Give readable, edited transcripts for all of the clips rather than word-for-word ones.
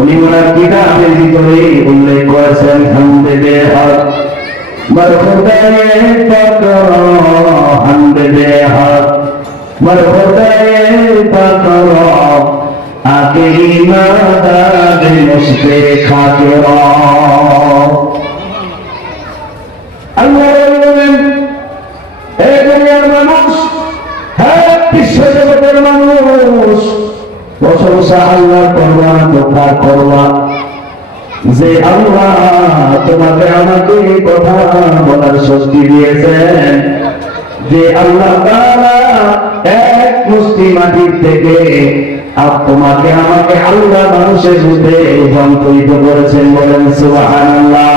উনি ওনার কিতাবের ভিতরে উল্লেখ করেছেন হামদে বেহদ মরহুদায়ে পাকর হামদে বেহদ মরহুদায়ে পাকর আকেরি মাদাদ মুশতে খাতিরা। আল্লাহ বলেন, হে দুনিয়ার মানুষ, হে বিশ্ব জগতের মানুষ, প্রশংসা আল্লাহ করবা, দোয়া করবা যে আল্লাহ তোমাকে আমাকে কথা বলার শক্তি দিয়েছেন, যে আল্লাহ তাআলা এক মুষ্টি মাটির থেকে তোমাকে আমাকে আল্লাহ মানুষের রূপে সংকলিত করেছেন। বলেন সুবহানাল্লাহ।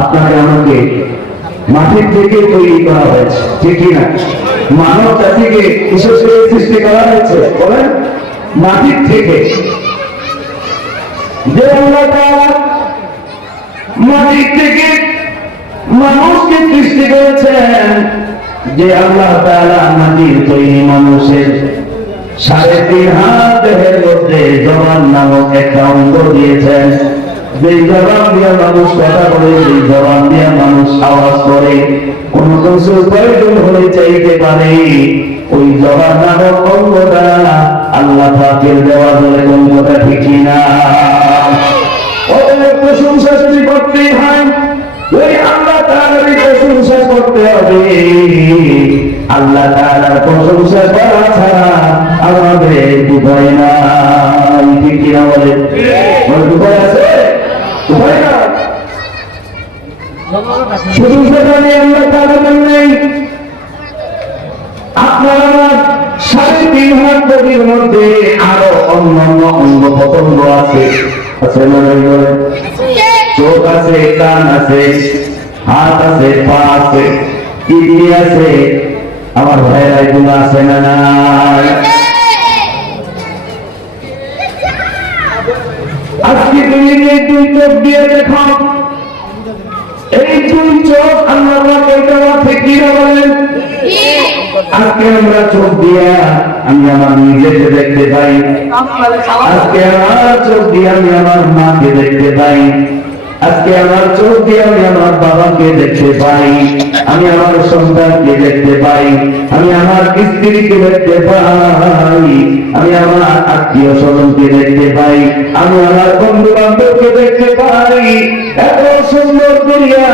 আপনাকে আমাকে মাটির থেকে তৈরি করা হয়েছে, ঠিক না? মানব জাতিকে কিসের থেকে সৃষ্টি করা হয়েছে? বলেন, মাটির থেকে। যে আল্লাহ তাআলা মাটির থেকে মানুষকে সৃষ্টি করেছেন, যে আল্লাহ তাআলা মাটির তৈরি মানুষের 3.5 হাত দেহের মধ্যে জবান নামক একটা অঙ্গ দিয়েছেন, যে জবান দিয়ে মানুষ কথা বলে, যে জবান দিয়ে মানুষ আওয়াজ করে, কোন কিছু প্রয়োজন হলে চাইতে পারে, ওই জবান নামক অঙ্গটা আল্লাহ পাকের দেওয়া। বলে কোন কথা ঠিক না? ওদের প্রশংসা যদি করতেই হয়, ওই আল্লাহ তাআলার প্রশংসা করতে হবে। আল্লাহ তাআলার প্রশংসা করা ছাড়া আমাদের উপায় নাই, ঠিক কিনা? বলে উপায় আছে? উপায় না। শুধু সেখানে আল্লাহ তাআলা নেই, আপনার আমার 3.5 হাত বডির মধ্যে আরো অন্যান্য অঙ্গ প্রত্যঙ্গ আছে, আছে না? চোখ আছে, কান আছে, হাত আছে, পা আছে, কিডনি আছে, আমার ভাইয়েরা এগুলো আছে না? নাই। আজকে তুমি এই 2 চোখ দিয়ে দেখো, এই 2 চোখ আল্লাহ পাকের দেওয়া, ঠিক কি না? বলেন। আজকে আমরা চোখ দিয়ে আমি আমার নিজেকে দেখতে পাই, আজকে আমার চোখ দিয়ে আমি আমার মাকে দেখতে পাই, আজকে আমার চোখ দিয়ে আমি আমার বাবাকে দেখতে পাই, আমি আমার সন্তানকে দেখতে পাই, আমি আমার স্ত্রীকে দেখতে পাই, আমি আমার আত্মীয় স্বজনকে দেখতে পাই, আমি আমার বন্ধু বান্ধবকে দেখতে পাই। এত সুন্দর দুনিয়া,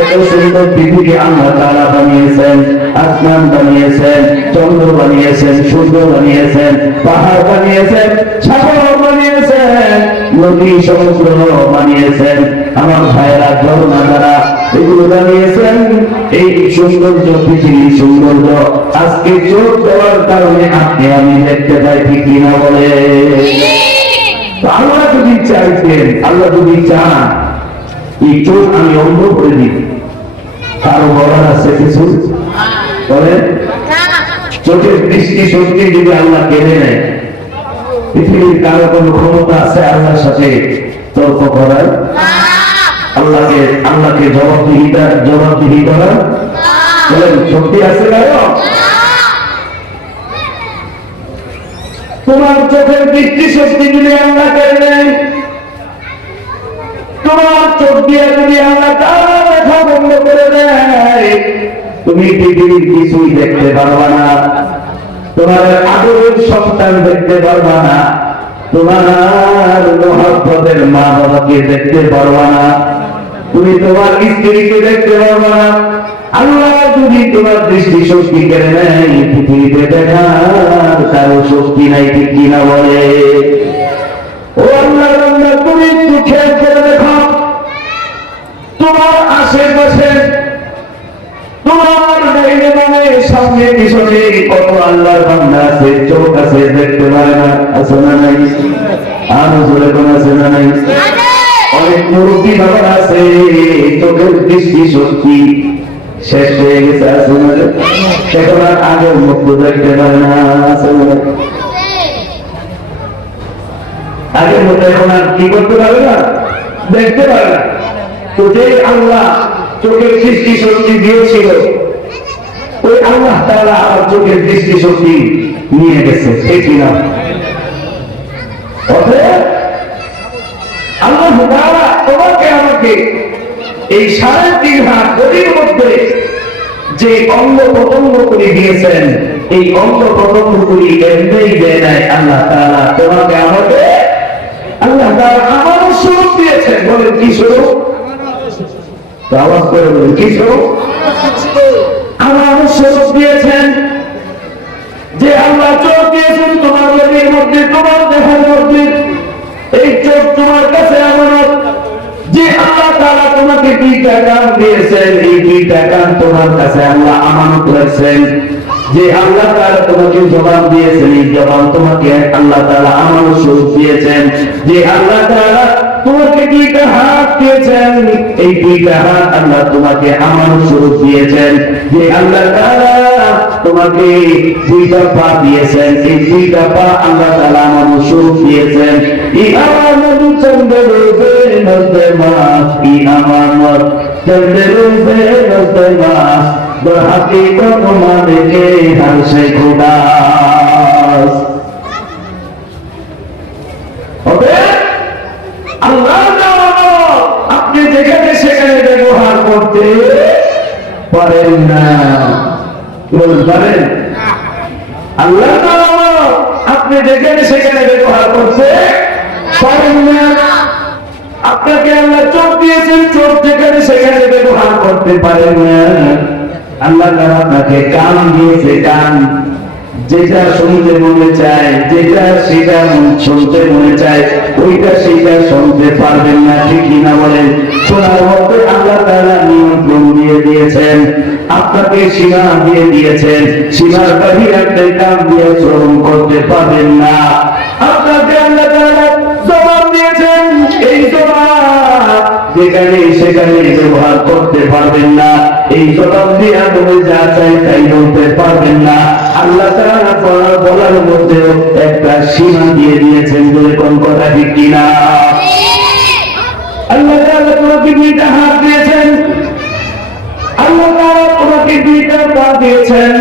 এত সুন্দর পৃথিবী আল্লাহ তাআলা বানিয়েছেন। আসমান বানিয়েছেন, চন্দ্র বানিয়েছেন, সূর্য বানিয়েছেন, পাহাড় বানিয়েছেন, সাগর বানিয়েছেন, নদী সমুদ্র বানিয়েছেন, আমার ভাইয়েরা ঝর্ণা দ্বারা এগুলো বানিয়েছেন। এই সৌন্দর্য, পৃথিবীর সৌন্দর্য আজকে চোখ দেওয়ার কারণে আপনি আমি দেখতে পাই, ঠিক কিনা? বলে আল্লাহ যদি চাইতেন, আল্লাহ যদি চান, এই চোখ আমি অন্ধ করে দিই, কারো বলার আছে কিছু? বলে চোখের দৃষ্টি শক্তি যদি আল্লাহ কেড়ে নেয়, পৃথিবীর কারো কোন ক্ষমতা আছে আল্লাহর সাথে তর্ক করার? আল্লাহকে জবাবদিহি করার বলেন শক্তি আছে কারো? তোমার চোখের দৃষ্টি শক্তি যদি আল্লাহ কেড়ে নেয়, তোমার চোখ দিয়ে যদি আল্লাহ তাআলা দেখা বন্ধ করে দেয়, তুমি পৃথিবীর কিছুই দেখতে পারবা না, তোমার আদরের সন্তান দেখতে পারবা না, তোমার মহব্বতের মা বাবাকে দেখতে পারবা না, তুমি তোমার স্ত্রীকে দেখতে পারবা না। আল্লাহ যদি তোমার দৃষ্টি শক্তি কেড়ে নেয়, পৃথিবীতে দেখার কারো শক্তি নাই, ঠিক কিনা? বলে ও আল্লাহ বান্দা, তুমি একটু খেয়াল করে দেখো, তোমার আশেপাশে, তোমার ডাইনে বামে, সামনে পিছনে কত আল্লাহর বান্দা আছে, চোখ আছে, দেখতে পারে না, আছে না? নাই। আরো জোরে কোন আছে না? নাই। অনেক মুরব্বী বাবা আছে, চোখের দৃষ্টি শক্তি শেষ হয়ে গেছে, আছে না? এখন আর আগের মতো দেখতে পারে না, আছে না? আগের মতো এখন আর কি করতে পারে না, দেখতে পারে না। তো যে আল্লাহ চোখের দৃষ্টি শক্তি দিয়েছিল, ওই আল্লাহ তাআলা আমার চোখের দৃষ্টি শক্তি নিয়ে গেছে, ঠিক না? এই 3.5 হাত বডির মধ্যে যে অঙ্গ প্রত্যঙ্গ করে দিয়েছেন, এই অঙ্গ প্রত্যঙ্গ গুলি এমনি দেয় নাই আল্লাহ তাআলা তোমাকে আমাকে। আল্লাহ তাআলা আমানত স্বরূপ দিয়েছেন। বলেন কি স্বরূপ? আওয়াজ করে বলেন কি স্বরূপ? আমানত স্বরূপ দিয়েছেন। যে আল্লাহ চোখ দিয়েছেন তোমার বডির মধ্যে, তোমার দেহের মধ্যে, এই চোখ তোমার কাছে আমানত। যে আল্লাহ তাআলা তোমাকে 2টা কান দিয়েছেন, এই 2টা কান তোমার কাছে আল্লাহ আমানত রাখছেন। যে আল্লাহ তাআলা তোমাকে জবান দিয়েছেন, এই জবান তোমাকে আল্লাহ তাআলা আমানত স্বরূপ দিয়েছেন। যে আল্লাহ তাআলা তোমাকে 2টা হাত দিয়েছেন, এই 2টা হাত আল্লাহ তোমাকে আমানত স্বরূপ দিয়েছেন। যে আল্লাহ তাআলা তোমাকে 2টা পা দিয়েছেন, এই 2টা পা আল্লাহ তাআলা আমানত স্বরূপ দিয়েছেন। এই আমানত চন্দ্ররূপে নজরে মাস, এই আমানত চন্দ্ররূপে নজরে মাস, হাকিকত মালিকে হারশে খোদা। হবে আল্লাহ আপনি যেখানে সেখানে ব্যবহার করতে পারেন না। বলতে পারেন আল্লাহ আপনি যেখানে সেখানে ব্যবহার করতে পারেন না। আপনাকে আল্লাহ চোখ দিয়েছেন, চোখ যেখানে সেখানে ব্যবহার করতে পারেন না। আল্লাহ তাআলা আপনাকে কান দিয়েছে, কান যেটা শুনতে মনে চায়, যেটা সেটা শুনতে মনে চায়, ওইটা সেটা শুনতে পারবেন না। ঠিক কিনা বলেন? শোনার মধ্যে আল্লাহ তাআলা নিয়ন্ত্রণ দিয়ে দিয়েছেন, আপনাকে সীমা দিয়ে দিয়েছেন। সীমার বাহিরে আপনি কান দিয়ে শ্রবণ করতে পারবেন না। আপনাকে আল্লাহ তাআলা জবান দিয়েছেন, এই জবান যেখানে সেখানে ব্যবহার করতে পারবেন না। এই জবান দিয়ে আপনি যা চাই তাই বলতে পারবেন না। আল্লাহ তাআলা বলার মধ্যেও একটা সীমা দিয়ে দিয়েছেন। বলে কোন কথা ঠিক কিনা? আল্লাহ তাআলা তোমাকে 2টা হাত দিয়েছেন, আল্লাহ তাআলা তোমাকে 2টা পা দিয়েছেন।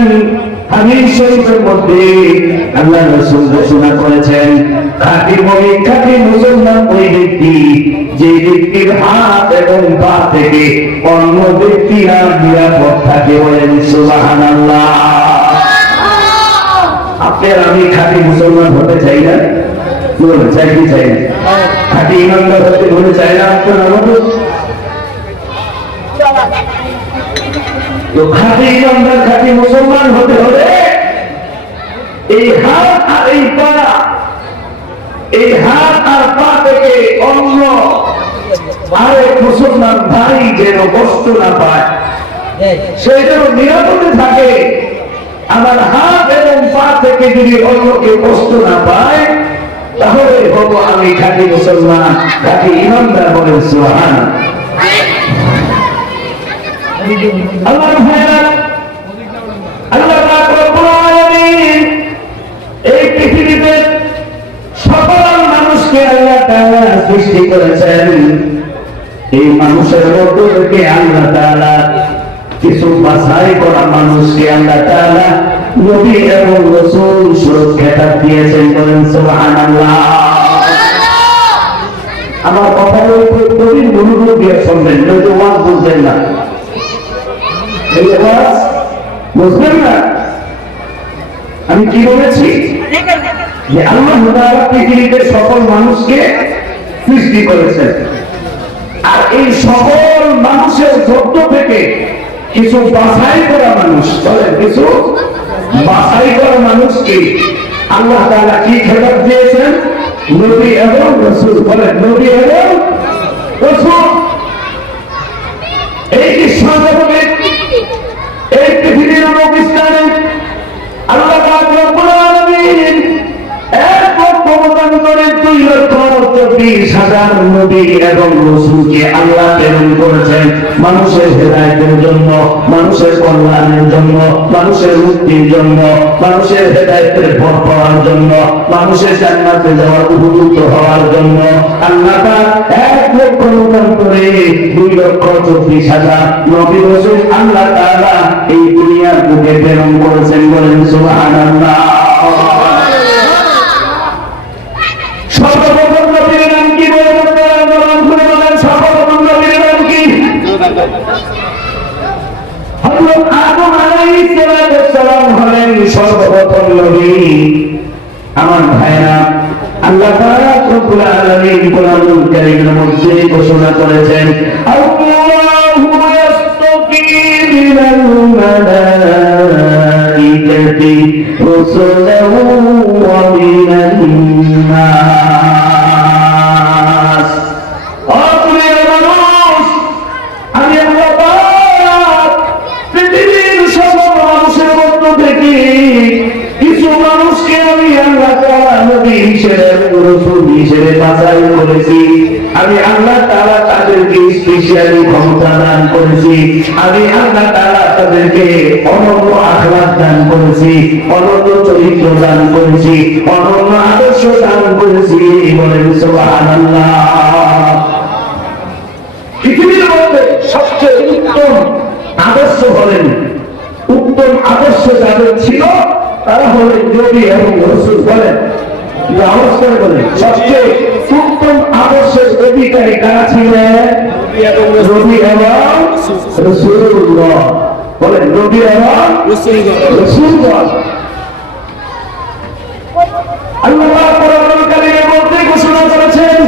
হাদিস শরীফের মধ্যে আল্লাহ রাসূল ঘোষণা করেছেন, খাঁটি মুমিন, খাঁটি মুসলমান ওই ব্যক্তি যে ব্যক্তির হাত এবং পা থেকে অন্য ব্যক্তিরা নিরাপদ থাকে। বলেন সুবহানাল্লাহ। আপনার আমি খাঁটি মুসলমান হতে চাই না? বলুন চাই কি চাই না? খাঁটি ইমানদার হতে বলে চাই না আপনার আমাদের? তো খাঁটি ইমানদার, খাঁটি মুসলমান হতে হলে এই হাত আর এই পা, এই হাত আর পা থেকে অন্য আরেক মুসলমান ভাই যেন কষ্ট না পায়, সে যেন নিরাপদে থাকে। আমার হাত এবং পা থেকে যদি অন্য কেউ কষ্ট না পায়, তাহলে হবো আমি খাঁটি মুসলমান, খাঁটি ইমানদার। বলেন সুবহানাল্লাহ। আল্লাহ ভাইরা, আল্লাহ পাক রব্বুল আলামিন এই পৃথিবীতে সকল মানুষকে আল্লাহ তাআলা সৃষ্টি করেছেন। এই মানুষের মধ্যে থেকে আল্লাহ তাআলা কিছু বাছাই করা মানুষকে আল্লাহ তাআলা নবী এবং রাসূল স্বরূপ খেতাব দিয়েছেন। বলেন সুবহানাল্লাহ। আমার কথাগুলো একটু মনোযোগ দিয়ে শুনবেন, নয়তো ওয়াজ বুঝবেন না। এই ওয়াজ বুঝবেন না। আমি কি বলেছি? যে আল্লাহ তাআলা পৃথিবীতে সকল মানুষকে সৃষ্টি করেছেন, আর এই সকল মানুষের মধ্য থেকে কিছু বাছাই করা মানুষ, বলেন কিছু বাছাই করা মানুষকে আল্লাহ তাআলা কি খেতাব দিয়েছেন? নবী এবং রাসূল। বলেন নবী এবং রাসূল। এই ইসলামে, এই পৃথিবীর অবস্থানে আল্লাহ পাক রব্বুল আলামিন 1,40,000 নবী এবং রাসূলকে আল্লাহ প্রেরণ করেছেন মানুষের হেদায়েতের জন্য, মানুষের কল্যাণের জন্য, মানুষের মুক্তির জন্য, মানুষের হেদায়েতের পথ পাওয়ার জন্য, মানুষের জান্নাতে যাওয়ার উপযুক্ত হওয়ার জন্য। আল্লাহ পাক 1,40,000 নবী রাসূল আল্লাহ তাআলা এই দুনিয়ার বুকে প্রেরণ করেছেন। বলেন সুবহানাল্লাহ। সর্বপ্রথম নবীর নাম কি? বলেন সর্বপ্রথম নবীর নাম কি? আলাইহিস সালাম হলেন সর্বপ্রথম নবী। আমার ভাইরা, আল্লাহ তাআলা রব্বুল আলামিন কোরআনুল কারীমের মধ্যে ঘোষণা করেছেন, আল্লাহু ইয়াসতাফি মিনাল মালাইকাতি রাসূলাহু ওয়া মিনান নাস। আপনি মানুষ, আমি আল্লাহ পাক পৃথিবীর সব মানুষের মধ্য থেকে কিছু মানুষকে আমি আল্লাহ তাআলা নবী হিসেবে রাসূল হিসেবে বাছাই করেছি। আমি আল্লাহ তাআলা তাদেরকে স্পেশালি ক্ষমতা দান করেছি। আমি আল্লাহ তাআলা তাদেরকে অনন্য আখলাক দান করেছি, অনন্য চরিত্র দান করেছি, অনন্য আদর্শ দান করেছি। বলেন সুবহানাল্লাহ। পৃথিবীর মধ্যে সবচেয়ে উত্তম আদর্শ হলেন, উত্তম আদর্শ যাদের ছিল তারা হলেন নবী এবং রাসূল। বলেন বলেন সবচেয়ে উত্তম আদর্শের অধিকারী কারা ছিলেন? নবী এবং রাসূলুল্লাহ। বলেন নবী এবং রাসূলুল্লাহ। আল্লাহ কোরআনুল কারীমের মধ্যে ঘোষণা করেছেন,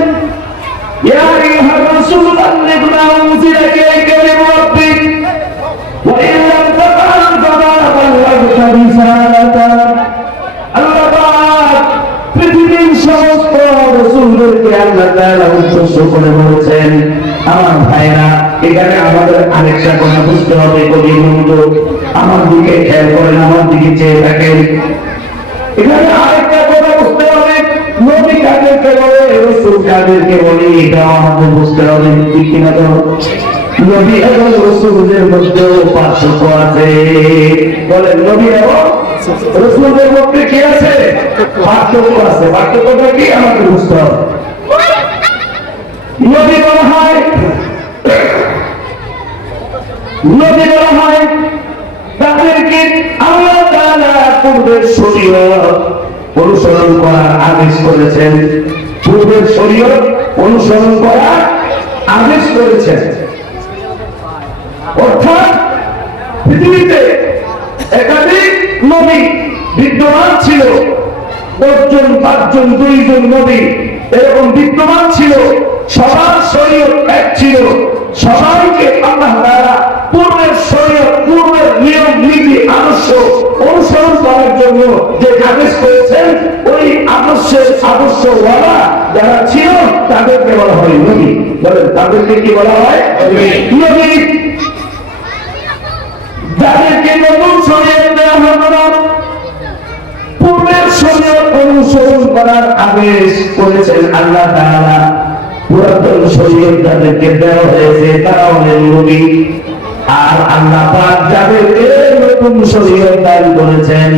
ইয়া আইয়ুহার রাসূল বাল্লিগ মা উনজিলা ইলাইকা মির রাব্বিক ওয়া ইন লাম তাফআল ফামা বাল্লাগতা রিসালাতা। আল্লাহ পাক পৃথিবীর সমস্ত রাসূলদেরকে আল্লাহ তাআলা উদ্দেশ্য করে বলেছেন। আমার ভাইরা, এখানে আমাদের আরেকটা কথা বুঝতে হবে। কবি বন্ধু আমার দিকে খেয়াল করেন, আমার দিকে চেয়ে থাকেন। এখানে আরেকটা কথা বুঝতে হবে, নবী কাদেরকে বলে, রাসূল কাদেরকে বলে, এটা আমাদের বুঝতে হবে। ঠিক কিনা? তো নবী এবং রাসূলদের মধ্যে পার্থক্য আছে। বলেন নবী এবং রাসূলদের মধ্যে কি আছে? পার্থক্য আছে। পার্থক্যটা কি আমাদের বুঝতে হবে। নবী বলা হয়, নবী বলা হয় তাদেরকে আল্লাহ তাআলা পূর্বের শরীয়ত অনুসরণ করার আদেশ করেছেন। পূর্বের শরীয়ত অনুসরণ করার আদেশ করেছেন। অর্থাৎ পৃথিবীতে একাধিক নবী বিদ্যমান ছিল, 10 জন, 5 জন, 2 জন নবী এরকম বিদ্যমান ছিল। সবার শরীয়ত এক ছিল। সবাইকে আল্লাহ তাআলা পূর্বের শরীয়ত, পূর্বের নিয়ম নীতি আদর্শ অনুসরণ করার জন্য যে আদেশ করেছেন, ওই আদর্শওয়ালা যারা ছিল তাদেরকে বলা হয় নবী। বলেন তাদেরকে কি বলা হয়? নবী। যাদেরকে নতুন শরীয়ত দেওয়া হলো না, পূর্বের শরীয়ত অনুসরণ করার আদেশ করেছেন আল্লাহ তাআলা। পুরাতন শরীয়ত যাদেরকে দেওয়া হয়েছে তারা হলেন নবী। আর আল্লাহ পাক যাদেরকে নতুন শরীয়ত দান করেছেন,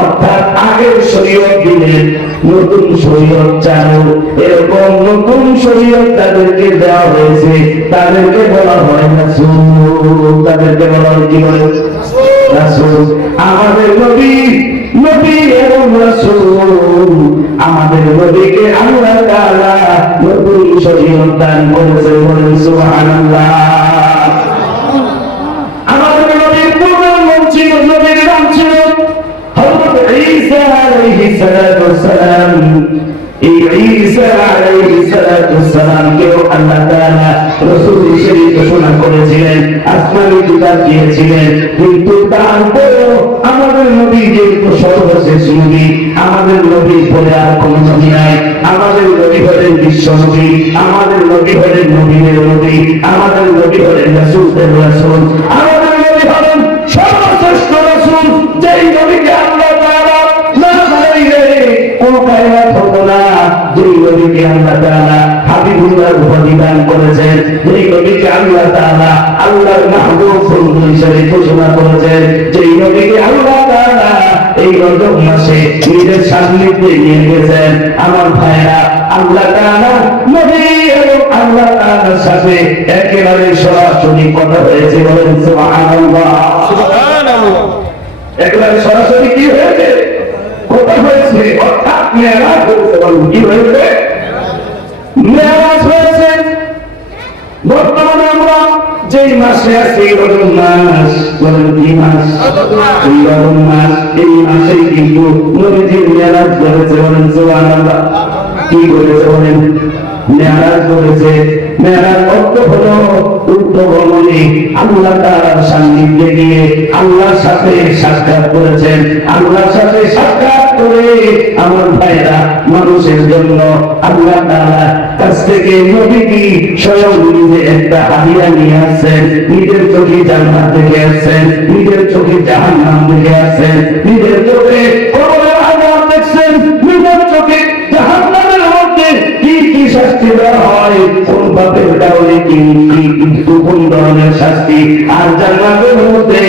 অর্থাৎ আগের শরীয়ত দিলেন, নতুন শরীয়ত চালু, এরকম নতুন শরীয়ত তাদেরকে দেওয়া হয়েছে, তাদেরকে বলা হয় রাসূল। তাদেরকে বলা হয় কি? বলে রাসূল। আমাদের নবী, নবী এবং রাসূল, আমাদের নবীকে আল্লাহ তাআলা নতুন শরীয়ত দান করেছেন। বলেন সুবহানাল্লাহ। আমাদের নবীর পূর্বের নাম ছিল, নবীর নাম ছিল হযরত ঈসা আলাইহিস সালাম। এই ঈসা আলাইহিস সালামকেও আল্লাহ তাআলা রাসূল হিসেবে ঘোষণা করেছিলেন, আসমানী কিতাব দিয়েছিলেন। কিন্তু তারপরেও আমাদের নবী যেহেতু সর্বশেষ নবী, আমাদের নবী বলে আর কোন নবী নাই। আমাদের নবী হলেন বিশ্ব নবী, আমাদের নবী হলেন নবীদের নবী, আমাদের নবী হলেন রাসূলদের রাসূল, আমাদের নবী হলেন সর্বশ্রেষ্ঠ রাসূল। যেই নবীকে আল্লাহ তাআলা না বানাইলে কোন কায়নাত হতো না। যেই নবীকে আল্লাহ তাআলা হাবিবুল্লাহ উপাধি দান করেছেন, যেই নবীকে আল্লাহ তাআলা আল্লাহর মাহবুব বন্ধু হিসেবে ঘোষণা করেছেন, যেই নবীকে আল্লাহ তাআলা এই রজব মাসে নিজের সান্নিধ্যে নিয়ে গেছেন। আমার ভাইরা, আল্লাহ তাআলা নবী এবং আল্লাহ তাআলার সাথে একেবারে সরাসরি কথা হয়েছে। বলেন সুবহানাল্লাহ। সুবহানাল্লাহ। একেবারে সরাসরি কি হয়েছে? কথা হয়েছে। অর্থাৎ মেরাজ হয়েছে। বলুন কি হয়েছে? মেরাজ হয়েছে। বর্তমানে আমরা যেই মাসে আছি রজব মাস, বলেন কি মাস? এই রমজান মাস। এই মাসে কিন্তু নবীজি মেরাজ করেছে, বলেন সুবহানাল্লাহ। কি করেছে বলেন? মেরাজ করেছে। মেরাজ অর্থ হলো উত্তরগমনে আল্লাহ তাআলার সান্নিধ্যে গিয়ে আল্লাহর সাথে সাক্ষাৎ করেছেন। আল্লাহর সাথে সাক্ষাৎ করে আমার ভাইরা মানুষের জন্য আল্লাহ তাআলার কাছ থেকে নবীজি স্বয়ং নিজে একটা হাদিয়া নিয়ে আসছেন। নিজের চোখে জান্নাত দেখে আসছেন, নিজের চোখে জাহান্নাম দেখে আসছেন, নিজের চোখে কবরের আযাব দেখছেন, নিজের চোখে জাহান্নামের মধ্যে কি কি শাস্তি দেওয়া হয়, কোন পাপের কারণে কি কোন ধরনের শাস্তি, আর জান্নাতের মধ্যে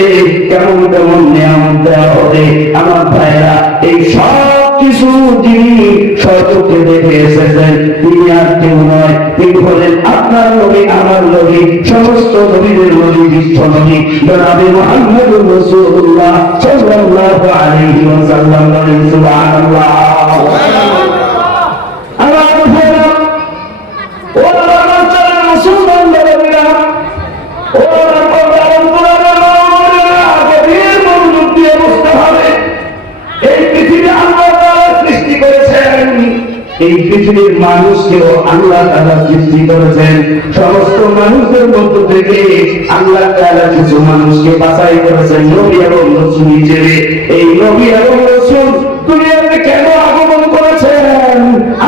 কেমন কেমন নিয়ামত দেওয়া হবে। আমার ভাইরা এই সব কিছু যিনি সচক্ষে দেখে এসেছেন তিনি আর কেউ নয়, তিনি হলেন আপনার নবী, আমার নবী, সমস্ত নবীদের নবী, বিশ্ব নবী জনাবে মুহাম্মদুর রাসূলুল্লাহ সাল্লাল্লাহু আলাইহি ওয়াসাল্লাম। বলেন সুবহানাল্লাহ। আমার ভাইরা, ও আমার চলেন মুসলমানদের নবীরা, ও আমার গভীর মনোযোগ দিয়ে বুঝতে হবে এই পৃথিবী আল্লাহ তাআলা সৃষ্টি করেছেন। এই পৃথিবীর মানুষকেও আল্লাহ তাআলা সৃষ্টি করেছেন। সমস্ত মানুষদের মধ্য থেকে আল্লাহ তাআলা কিছু মানুষকে বাছাই করেছেন নবী এবং রাসূল হিসেবে। এই নবী এবং রাসূল দুনিয়াতে কেন আগমন করেছেন?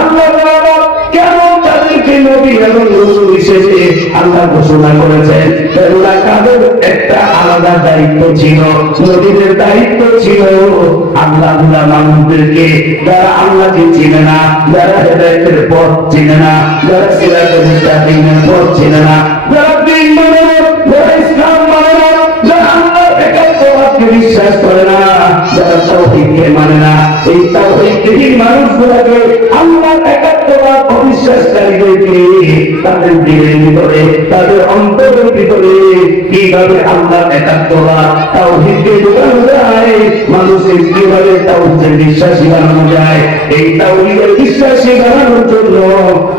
আল্লাহ তাআলা কেন তাদেরকে নবী এবং রাসূল হিসেবে আল্লাহ ঘোষণা করেছেন? কেননা তাদের একটা আলাদা দায়িত্ব ছিল। নবীদের দায়িত্ব ছিল আল্লাহ মানুষদেরকে, যারা আল্লাহকে চিনে না, যারা হেদায়েতের পথ চিনে না, যারা সিরাতুল মুস্তাকিমের পথ চিনে না, যারা দ্বীন মানে না, যারা ইসলাম মানে না, যারা আল্লাহর একাত্মবাদকে বিশ্বাস করে না, যারা তাওহীদকে মানে না, এই তাওহীদহীন মানুষগুলোকে আল্লাহর একাত্মবাদ অবিশ্বাসকারীদেরকে তাদের দিলের ভিতরে, তাদের অন্তরের ভিতরে কিভাবে আল্লাহর একাত্মবাদ তাওহীদকে ঢোকানো যায়, মানুষের কিভাবে তাওহীদের বিশ্বাসী বানানো যায়, এই তাওহীদের বিশ্বাসী বানানোর জন্য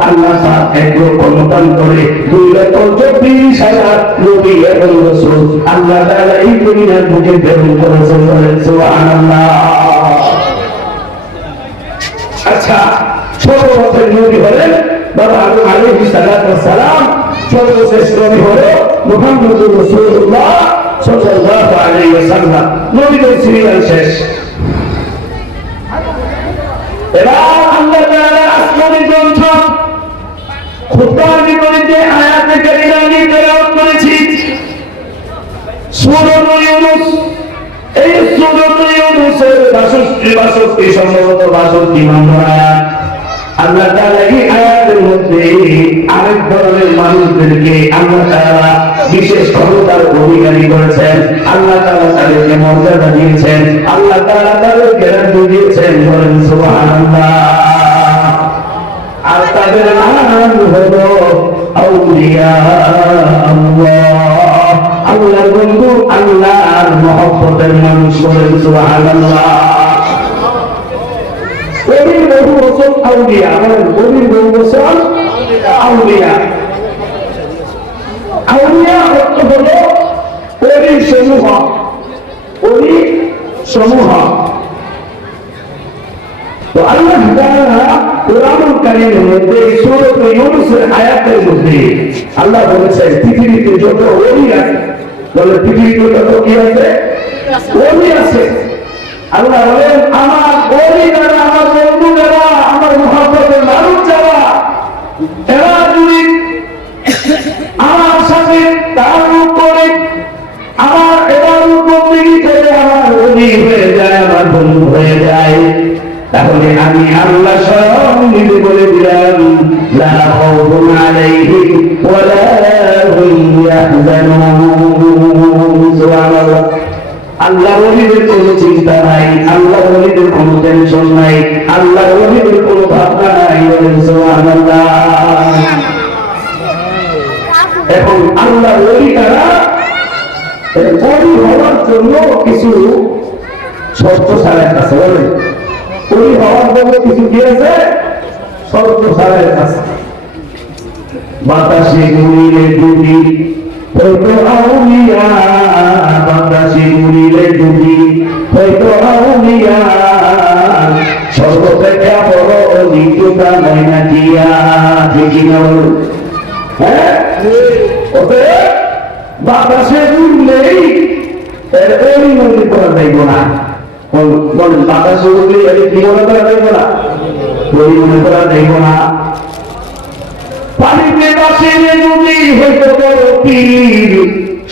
আল্লাহ পাক এক ক্ষমতান করে 2,24,000 নবী এবং রাসূল আল্লাহ তাআলা এই দুনিয়ার বুকে প্রেরণ করেছেন। বলেন সুবহানাল্লাহ। আচ্ছা, সর্বপ্রথম নবী হলেন বাবা আদম আলাইহিস সালাম, সর্বশ্রেষ্ঠ নবী হলো মুহাম্মদুর রাসূলুল্লাহ সাল্লাল্লাহু আলাইহি ওয়াসাল্লাম। নবীদের সিরিয়াল শেষ। এবার আল্লাহ তাআলা আসমানি গ্রন্থ খুতবার বিপরীতে আয়াতে কারিমা আমি তেলাওয়াত করেছি। সূরা ইউনূস, এই সূরা ইউনূসের 62 সম্ভবত 62 নম্বর আয়াত। আল্লাহ তাআলা এই আয়াতের মধ্যে আরেক ধরনের মানুষদেরকে আল্লাহ তাআলা বিশেষ ক্ষমতার অধিকারী করেছেন। আল্লাহ তাআলা তাদেরকে মর্যাদা দিয়েছেন, আল্লাহ তাআলা তাদেরকে রাজ্য দিয়েছেন। বলেন সুবহানাল্লাহ। আর তাদের নাম হলো আউলিয়া আল্লাহ, আল্লাহর বন্ধু, আল্লাহর মহব্বতের মানুষ। বলেন সুবহানাল্লাহ। ওলির বহু বছর আউলিয়া, ওলির বহু বছর আউলিয়া। আউলিয়া অর্থ হলো ওলি সমূহ, ওলি সমূহ। তো আল্লাহ তাআলা কোরআনুল কারীমের মধ্যে সূরা ইউনূসের আয়াতের মধ্যে আল্লাহ বলেছেন পৃথিবীতে যত ওলি আছে, বলে পৃথিবীতে যত কি আছে? ওলি আছে। আল্লাহ বলেন আমার ওলি যারা, আমার বন্ধু যারা, আমার মুহাব্বতের মানুষ যারা, এরা যদি আমার সাথে তাআল্লুক করে, আমার ইবাদত বন্দেগী করে আমার ওলি হয়ে যায়, আমার বন্ধু হয়ে যায়, তাহলে আমি আল্লাহ স্বয়ং নিজে বলে দিলাম লা খাউফুন আলাইহিম ওয়া লা হুম ইয়াহজানুন। সুবহানাল্লাহ। আল্লাহ ওলিদের কোনো চিন্তা নাই, আল্লাহ ওলিদের কোনো টেনশন নাই, আল্লাহ ওলিদের কোনো ভাবনা নাই। বলেন সুবহানাল্লাহ। এখন আল্লাহ ওলি কারা? ওলি হওয়ার জন্য কিছু শর্ত সারায় আছে। বলেন ওলি হওয়ার জন্য কিছু কি আছে? শর্ত সারায় আছে। বাতাসে ঘুরিলে ডুবি হয়তো আউলিয়া, বাতাসে বাসী মুড়িলে যদি হয়তো আউলিয়া সর্বপেক্ষা বড় অভিজ্ঞতা ময়না দিয়া ঠিকই না বলুন? হ্যাঁ, ওতে বাতাসে উঠলেই এর ওই মনে করা যাইব না। বলেন বাতাসে উঠলেই এর কি মনে করা যাইব না? ওই মনে করা যাইব না। পানিতে বাসিলে যদি হইতো বড় পীর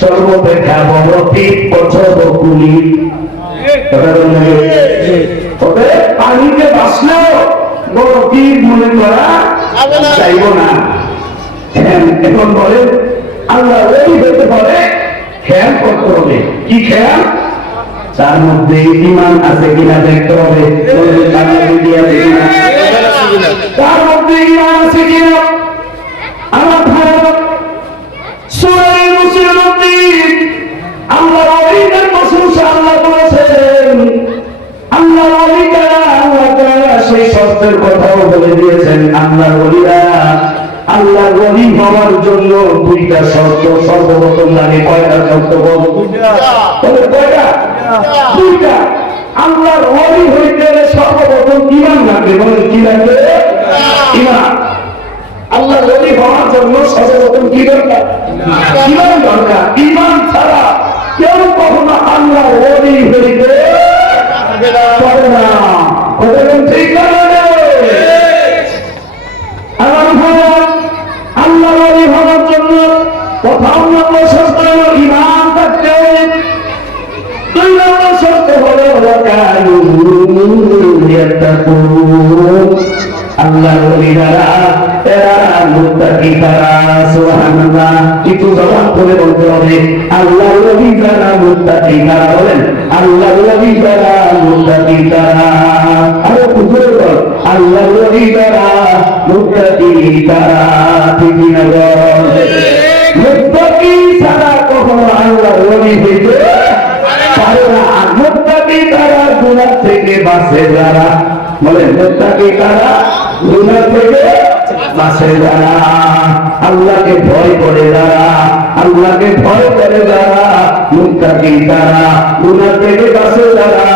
সর্বপেক্ষা বড় পীর বছর কুলি। তবে পানিতে বাসলেও বড় পীর মনে করা যাইব না। এখন বলে আল্লাহ ওই হতে পারে, খেয়াল করতে হবে। কি খেয়াল? তার মধ্যে ঈমান আছে কিনা দেখতে হবে। তার মধ্যে ঈমান আছে কিনা। আমার ভারত সূরা ইউনূসের মধ্যে আল্লাহর ওলিদের প্রশংসা আল্লাহ বলেছেন। আল্লাহর ওলিরা আল্লাহ তাআলা সেই শর্তের কথাও বলে দিয়েছেন। আল্লাহর ওলিরা আল্লাহর ওলি হওয়ার জন্য দুইটা শর্ত সর্বপ্রথম লাগে। কয়টা শর্ত? বলে কয়টা? দুইটা। আল্লাহর ওলি হইতে গেলে সর্বপ্রথম ঈমান লাগবে। বলেন কি লাগবে? ঈমান। আল্লাহর ওলি হওয়ার জন্য সর্বপ্রথম কি দরকার? ঈমান দরকার। ঈমান ছাড়া কেউ কখনো আল্লাহর ওলি হইতে পারে না। বলেন ঠিক না? আল্লাহর ওলি হওয়ার জন্য প্রথম নম্বর শর্ত হলো ঈমান থাকতে হবে। দুই নম্বর শর্ত হলো আল্লাহর ওলিরা এরা মুত্তাকি তারা। সুবহানাল্লাহ। একটু জবান করে বলতে হবে আল্লাহর ওলি যারা মুত্তাকি তারা। বলেন আল্লাহর ওলি যারা মুত্তাকি তারা। আরো জোরে বল আল্লাহর ওলি যারা মুত্তাকি তারা। ঠিক না বল? মুত্তাকি ছাড়া কখনো আল্লাহর ওলি হইতে পারে না। মুত্তাকি তারা গুনাহ থেকে বাঁচে যারা। বলেন মুত্তাকি তারা গুনাহ থেকে বাঁচে যারা। আল্লাহকে ভয় করে যারা, আল্লাহকে ভয় করে যারা মুত্তাকি তারা। গুনাহ থেকে বাঁচে যারা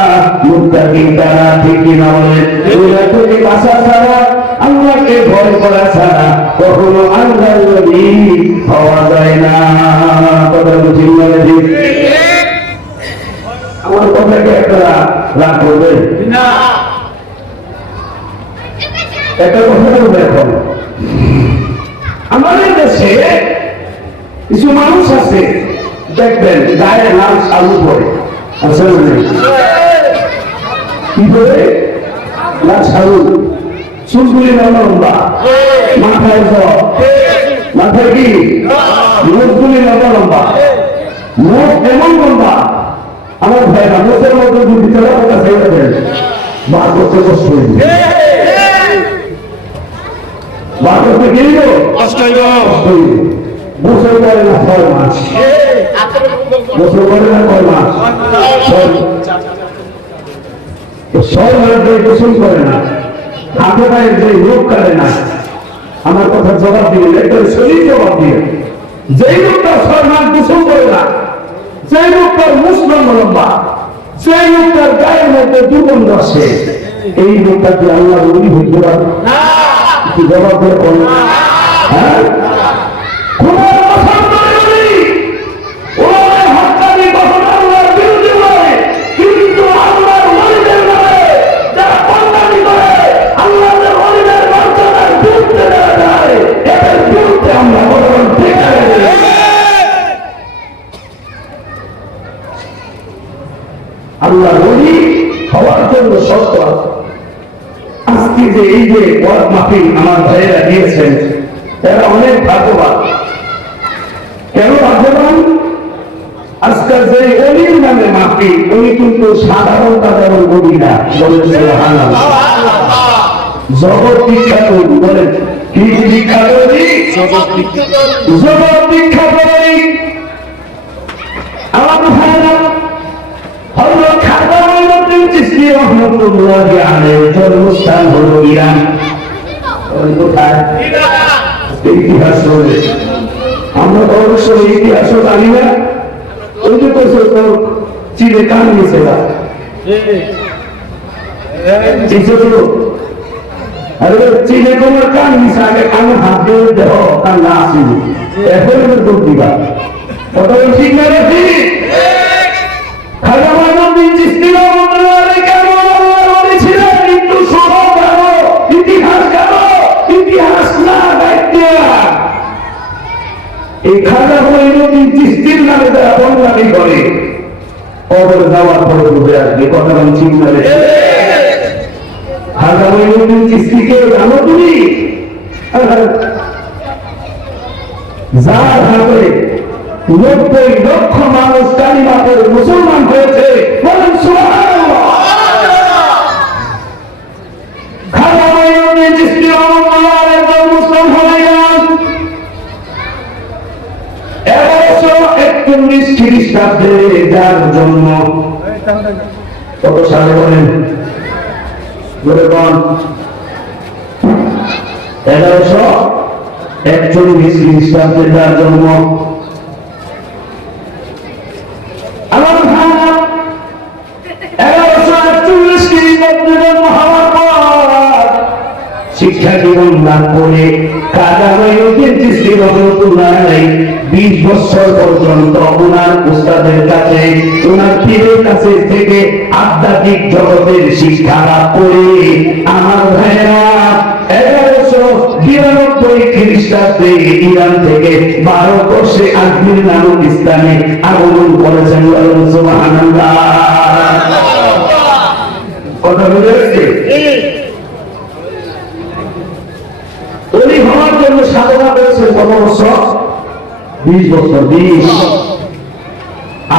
মুত্তাকি তারা। ঠিক না বলেন? গুনাহ থেকে বাঁচা ছাড়া, আল্লাহকে ভয় করা ছাড়া কখনো আল্লাহর ওলি হওয়া যায় না। কথা বুঝি বলে ঠিক? আমার কথাকে একটা রাগ করবে না। একটা কথা বলবো এখন। আমাদের দেশে কিছু মানুষ আছে দেখবেন গায়ে লাল শালু পরে। আসলে কি করে? লাল শালু, চুলগুলি লম্বা লম্বা, মাথায় মাথায় কি মুখগুলি লম্বা লম্বা, মুখ এমন লম্বা। আমার ভাইরা মুখের মধ্যে দুটি তেলা পোকা ছেড়ে দেন, বার করতে কষ্ট হইবে। বার করতে গেলেই কষ্ট হইবে। গোসল করে না 6 মাস। গোসল করে না কয় মাস? 6 মাস ধরে গোসল করে না। হাতে পায়ে যে রোগ কাটে না। আমার কথা জবাব দিবেন, একটা শরীর জবাব দিয়ে। যেই লোকটা 6 মাস গোসল করে না, সেই লোকটার মুসলমান লম্বা, সেই লোকটার গায়ের মধ্যে দুর্গন্ধ আসে, এই লোকটাকে আল্লাহ ওলি হইতে পারে না। কি জবাব দিয়ে বলেন? হ্যাঁ, আল্লাহ ওলি হওয়ার জন্য শর্ত আছে। আজকে যে এই যে ওয়াজ মাহফিল আমার ভাইয়েরা দিয়েছেন, এরা অনেক ভাগ্যবান। কেন ভাগ্যবান? আজকাল যে ওলির নামে মাহফিল, উনি কিন্তু সাধারণ সাধারণ ওলি না। বলেন সুবহানাল্লাহ। জগৎ বিখ্যাত ওলি। বলেন কি বিখ্যাত ওলি? জগৎ বিখ্যাত ওলি। আমার ভাইয়েরা হযরত খাজা মঈনুদ্দিন চিশতি রাহমাতুল্লাহি আলাইহির জন্মস্থান হলো ইরান। কোথায়? ইতিহাস বলে আমরা অবশ্যই ইতিহাস জানি না। ওই যে চিনে কান নিছে না আরে চিনে তোমার কান নিছে আগে কান হাত দিয়ে দেহ কান না আসিনি এখন দুধ দিবা কথা ঠিক না রে খাজা মাইনুদ্দিন চিশতি রহমাতুল্লাহ আলাইহি কেমন আল্লাহর ছিলেন একটু শোনো জানো ইতিহাস জানো ইতিহাস না দেখতে এই খাজা মাইনুদ্দিন চিশতির নামে যারা বদনামি করে কবর যাওয়ার পরে ডুবে আসবে কথা বল ঠিক না রে খাজা মাইনুদ্দিন চিশতিকে জানো তুমি যার হাতে 90 লক্ষ মানুষ কালিমা পড়ে মুসলমান হয়েছে বলেন সুবহানাল্লাহ খাজা মাইনুদ্দিন চিশতি রাহমাতুল্লাহ আলাইহি মুসলিম হয়ে গেলেন 1141 খ্রিস্টাব্দে যার জন্ম কত সালে বলেন বলে বল 1141 খ্রিস্টাব্দে যার জন্ম আমার ভাই 1141 খ্রিস্টাব্দে জন্ম হওয়ার পর শিক্ষা জীবন লাভ করে খাজা মাইনুদ্দিন চিশতি রাহমাতুল্লাহ আলাইহি 20 বছর পর্যন্ত ওনার উস্তাদের কাছে ওনার পীরের কাছে থেকে আধ্যাত্মিক জগতের শিক্ষা লাভ করে আমার ভাইরা 1192 খ্রিস্টাব্দে ইরান থেকে ভারতবর্ষে আজমির নামক স্থানে আগমন করেছেন সুবহানাল্লাহ কথা বুঝেছে উনি হওয়ার জন্য সাধনা করেছেন কত বছর 20 বছর 20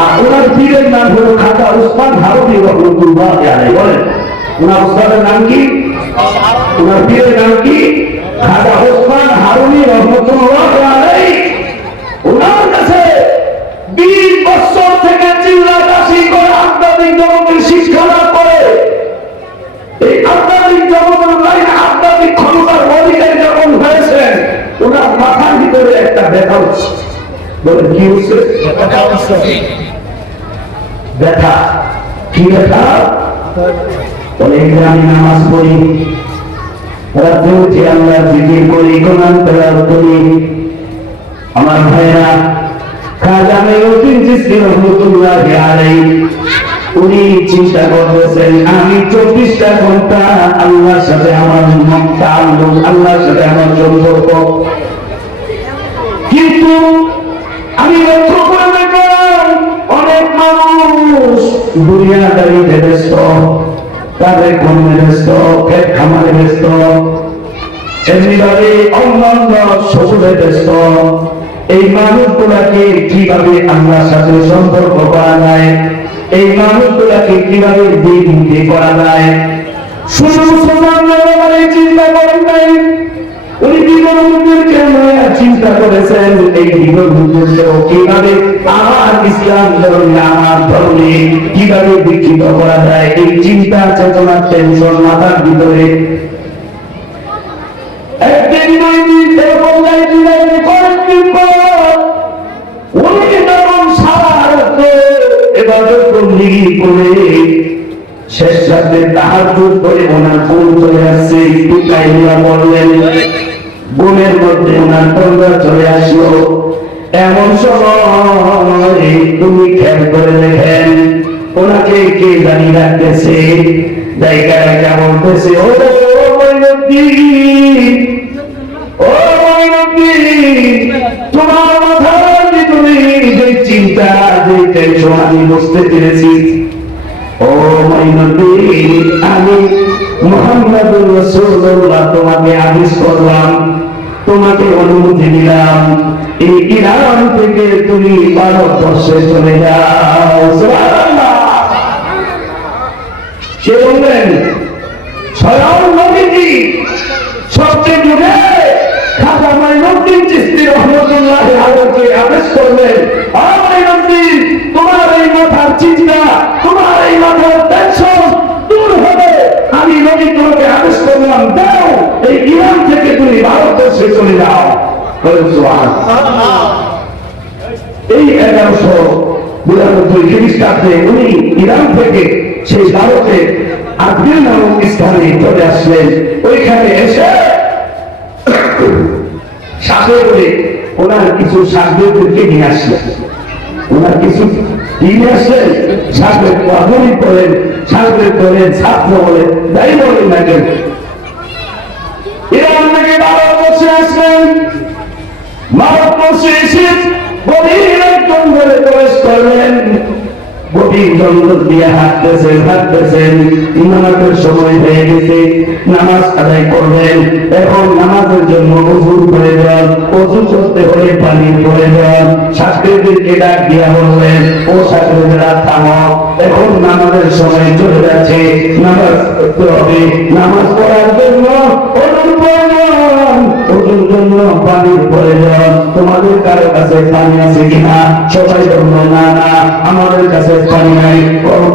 আর ওনার পীরের নাম হলো খাজা উসমান হারুনি রাহমাতুল্লাহ আলাইহি বলেন ওনার উস্তাদের নাম কি ওনার পীরের নাম কি খাজা উসমান হারুনি রাহমাতুল্লাহ আলাইহি ওনার কাছে 20 বছর থেকে চিল্লাকাশি করে আধ্যাত্মিক জগতের শিক্ষা লাভ করে এই আধ্যাত্মিক জগতের লাইনে আধ্যাত্মিক ক্ষমতার অধিকারী যখন হয়েছেন ওনার মাথার ভিতরে একটা ব্যথা হচ্ছে বলেন কি হচ্ছে ব্যথা কি ব্যথা বলে আমি নামাজ পড়ি রাতে উঠে আল্লাহ জিকির করি কোরআন তেলাওয়াত করি আমার ভাইরা খাজা মাইনুদ্দিন চিশতি রাহমাতুল্লাহ আলাইহি উনি চিন্তা করতেছেন আমি 24টা ঘন্টা আল্লাহর সাথে আমার তাআল্লুক আল্লাহর সাথে আমার সম্পর্ক কিন্তু আমি লক্ষ্য করে দেখলাম অনেক মানুষ দুনিয়াদারিতে ব্যস্ত তাদের কর্মে ব্যস্ত ক্ষেত খামারে ব্যস্ত এমনিভাবে অন্যান্য সকলে ব্যস্ত এই মানুষগুলাকে কিভাবে আল্লাহর সাথে সম্পর্ক করা যায় এই মানুষগুলাকে কিভাবে দিতে করা যায় শুধু মুসলমানরা চিন্তা করেন নাই উনি বিগতদেরকে চিন্তা করেছেন এই বিগতদেরকেও কিভাবে আমার ইসলাম ধর্মে আমার ধর্মে কিভাবে বিকৃত করা যায় এই চিন্তা চেতনার টেনশন মাথার ভিতরে একদিন দুই দিন এরকম কয়েকদিন পর উনি যখন সারারাত ইবাদত বন্দেগী করে শেষ রাতে তাহাজ্জুদ করে ওনার ঘুম চলে আসছে একটু কাইলিয়া বললেন ঘুমের মধ্যে ওনার তন্দ্রা চলে আসলো এমন সময় তুমি খেয়াল করে দেখেন ওনাকে কে জানি রাখতেছে জায়গায় কেমন বলতেছে ও মাইনুদ্দিন ও মাইনুদ্দিন তোমার মাথার ভিতরে যে চিন্তা যে টেনশন আমি বুঝতে পেরেছি ও মাইনুদ্দিন আমি মুহাম্মদুর রাসূলুল্লাহ তোমাকে আদেশ করলাম তোমাকে অনুমতি দিলাম এই ইরান থেকে তুমি ভারতবর্ষে চলে যাও সুবহানাল্লাহ সে বললেন স্বয়ং নবীজি সবচেয়ে দূরে খাজা মাইনুদ্দিন চিশতি রাহমাতুল্লাহ আলাইহি আদেশ করলেন ও মাইনুদ্দিন তোমার এই মাথার চিন্তা তোমার এই মাথার টেনশন দূর হবে আমি নবী তোমাকে আদেশ করলাম দাও এই ইরান থেকে তুমি ভারতবর্ষে চলে যাও এই 92 খ্রিস্টাব্দে উনি ইরান থেকে সেই ভারতে আব্দুল নামক স্থানে চলে আসলেন। ওইখানে এসে সাথে করে ওনার কিছু সাধুদেরকে নিয়ে আসলেন। ওনার কিছু নিয়ে আসলেন, সাধু আধুনিক করেন, সাধু করেন, ছাত্র বলেন, যাই বলেন না কেন, ইরান থেকে ভারতবর্ষে আসলেন। ভারতবর্ষে এসে গভীর জঙ্গলে প্রবেশ করলেন। গভীর জঙ্গল দিয়ে হাঁটতেছেন। নামাজের সময় হয়ে গেছে, নামাজ আদায় করবেন। এখন নামাজের জন্য ওযু করে দেন, ওযু করতে হলে পানির প্রয়োজন। ছাত্রীদেরকে ডাক দিয়া বললেন, ও ছাত্রীরা থামো, এখন নামাজের সময় চলে যাচ্ছে, নামাজ পড়তে হবে। নামাজ পড়ার জন্য ওযুর প্রয়োজন, ওযুর জন্য পানির প্রয়োজন। তোমাদের কারো কাছে পানি আছে কিনা? সবাই বলল না, না আমাদের কাছে পানি নাই।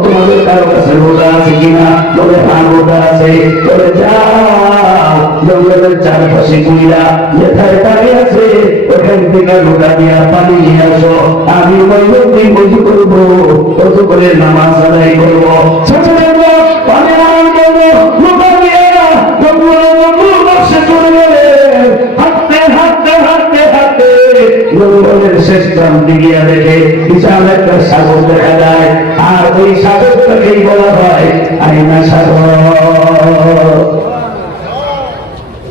তোমাদের কারো কাছে রোদা আছে কিনা? বলে হ্যাঁ রোদা আছে। বলে যাও জঙ্গলের চারপাশে কুইরা যেখানে পানি আছে ওখান থেকে রোদা দিয়া পানি নিয়ে আসো, আমি মহিলাদের ওযু করবো, ওযু করে নামাজ আদায় করবো। পানি আনার জন্য রোদা দিয়ে জঙ্গলের বর্ষে চলে গেলে হাঁটতে হাঁটতে হাঁটতে হাঁটতে জঙ্গলের শেষ প্রান্তে গিয়া দেখে বিশাল একটা সাগর দেখা যায়। আর ওই সাগরটাকেই বলা হয় আইনা সাগর।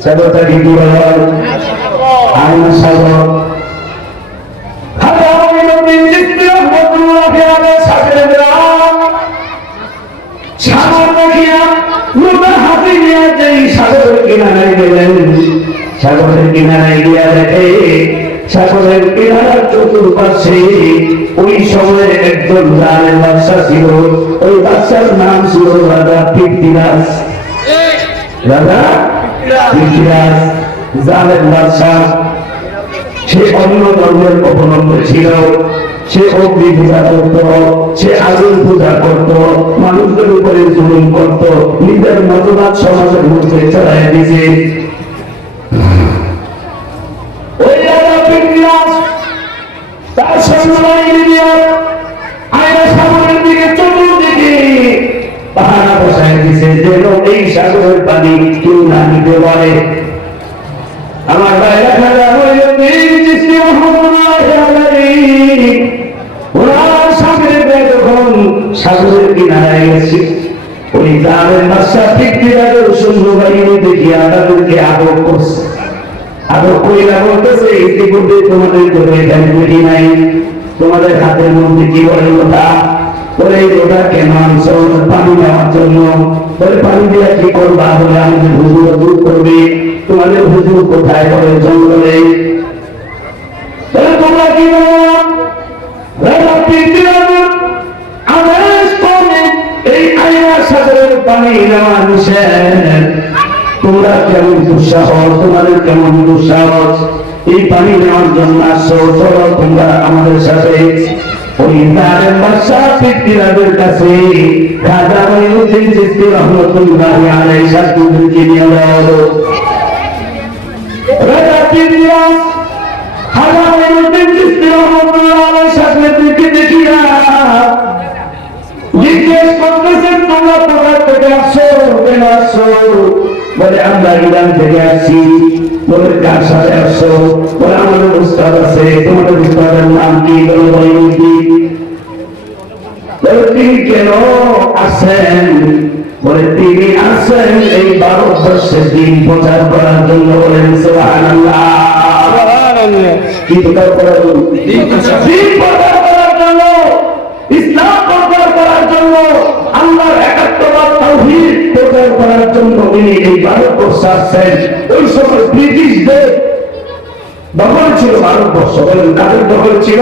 সাগরটাকে কি বলা হয়? আইনা সাগর। সাগর দেখিয়া নৌকা হাতে নিয়ে যেই সাগরের কিনারায় গেলেন, সাগরের কিনারায় গিয়া দেখে সাগরের কিনারার চতুর্পাশে ওই সময়ে একজন জালেম বাদশা ছিল। ওই বাদশার নাম ছিল রাজা পৃথ্বীরাজ। রাজা পৃথ্বীরাজ জালেম বাদশা। সে অন্য ধর্মের অবলম্বন ছিল। সে অগ্নি পূজা করত, সে আগুন পূজা করত, মানুষদের উপরে জুলুম করত, নিজের মতবাদ সমাজের মধ্যে ছড়াই দিয়েছে। ওই রাজা পৃথ্বীরাজ তার সৈন্যবাহিনী দিয়ে আইনা সাগরের দিকে চতুর্দিকে পাহারা বসায় দিয়েছে, যেন এই সাগরের পানি কেউ না নিতে পারে। আমার ভাইরা খাজা মঈনুদ্দিন চিশতি রাহমাতুল্লাহি আলাইহি ওনার সাগরে যখন সাগরের কিনারায় গেছে, ওই জালেম বাদশা পৃথ্বীরাজের সৈন্যবাহিনী দেখিয়া তাদেরকে আটক করছে। আটক কইরা বলতেছে, ইতিপূর্বে তোমাদের জন্য এখানে বেটি নাই, তোমাদের হাতের মধ্যে কি বলে কথা? বলে এই লোটা কেন আনছো? পানি নেওয়ার জন্য। বলে পানি দিয়ে কি করবা? বলে আমাদের হুজুর দূর করবে। তোমাদের হুজুর কোথায়? বলে জঙ্গলে। তোমরা কি বলো? আদেশ করে এই আইনা সাগরের পানি নেওয়া নিষেধ। তোমরা কেমন দুঃসাহস, তোমাদের কেমন দুঃসাহস এই পানি নেওয়ার জন্য আসছো? চলো তোমরা আমাদের সাথে। ওই জালেম বাদশা পৃথ্বীরাজের কাছে খাজা মঈনুদ্দিন চিশতি রাহমাতুল্লাহি আলাইহি সাধুদেরকে নিয়ে যাওয়া হলো। রাজা পৃথ্বীরাজ খাজা মঈনুদ্দিন চিশতি রাহমাতুল্লাহি আলাইহি সাধুদেরকে দেখিয়া জিজ্ঞেস করতেছেন, তোমরা কোথা থেকে আসছো, কেন আসছো? বলে আমরা ইরান থেকে আসছি। বলে কার সাথে আসছো? বলে আমাদের উস্তাদ আছে। তোমাদের উস্তাদের নাম কি? বলে মঈনুদ্দিন। বলে তিনি কেন আসেন? বলে তিনি আসেন এই ভারতবর্ষে দিন প্রচার করার জন্য। বলেন সুবহানাল্লাহ। কি প্রচার করার জন্য? দিন প্রচার করার জন্য, ইসলাম প্রচার করার জন্য, আল্লাহর একাত্মবাদ তাওহীদ প্রচার করার জন্য উনি এই ভারতবর্ষে আসছেন। ওই সময় ব্রিটিশদের দখল ছিল ভারতবর্ষ। বলেন কাদের দখল ছিল?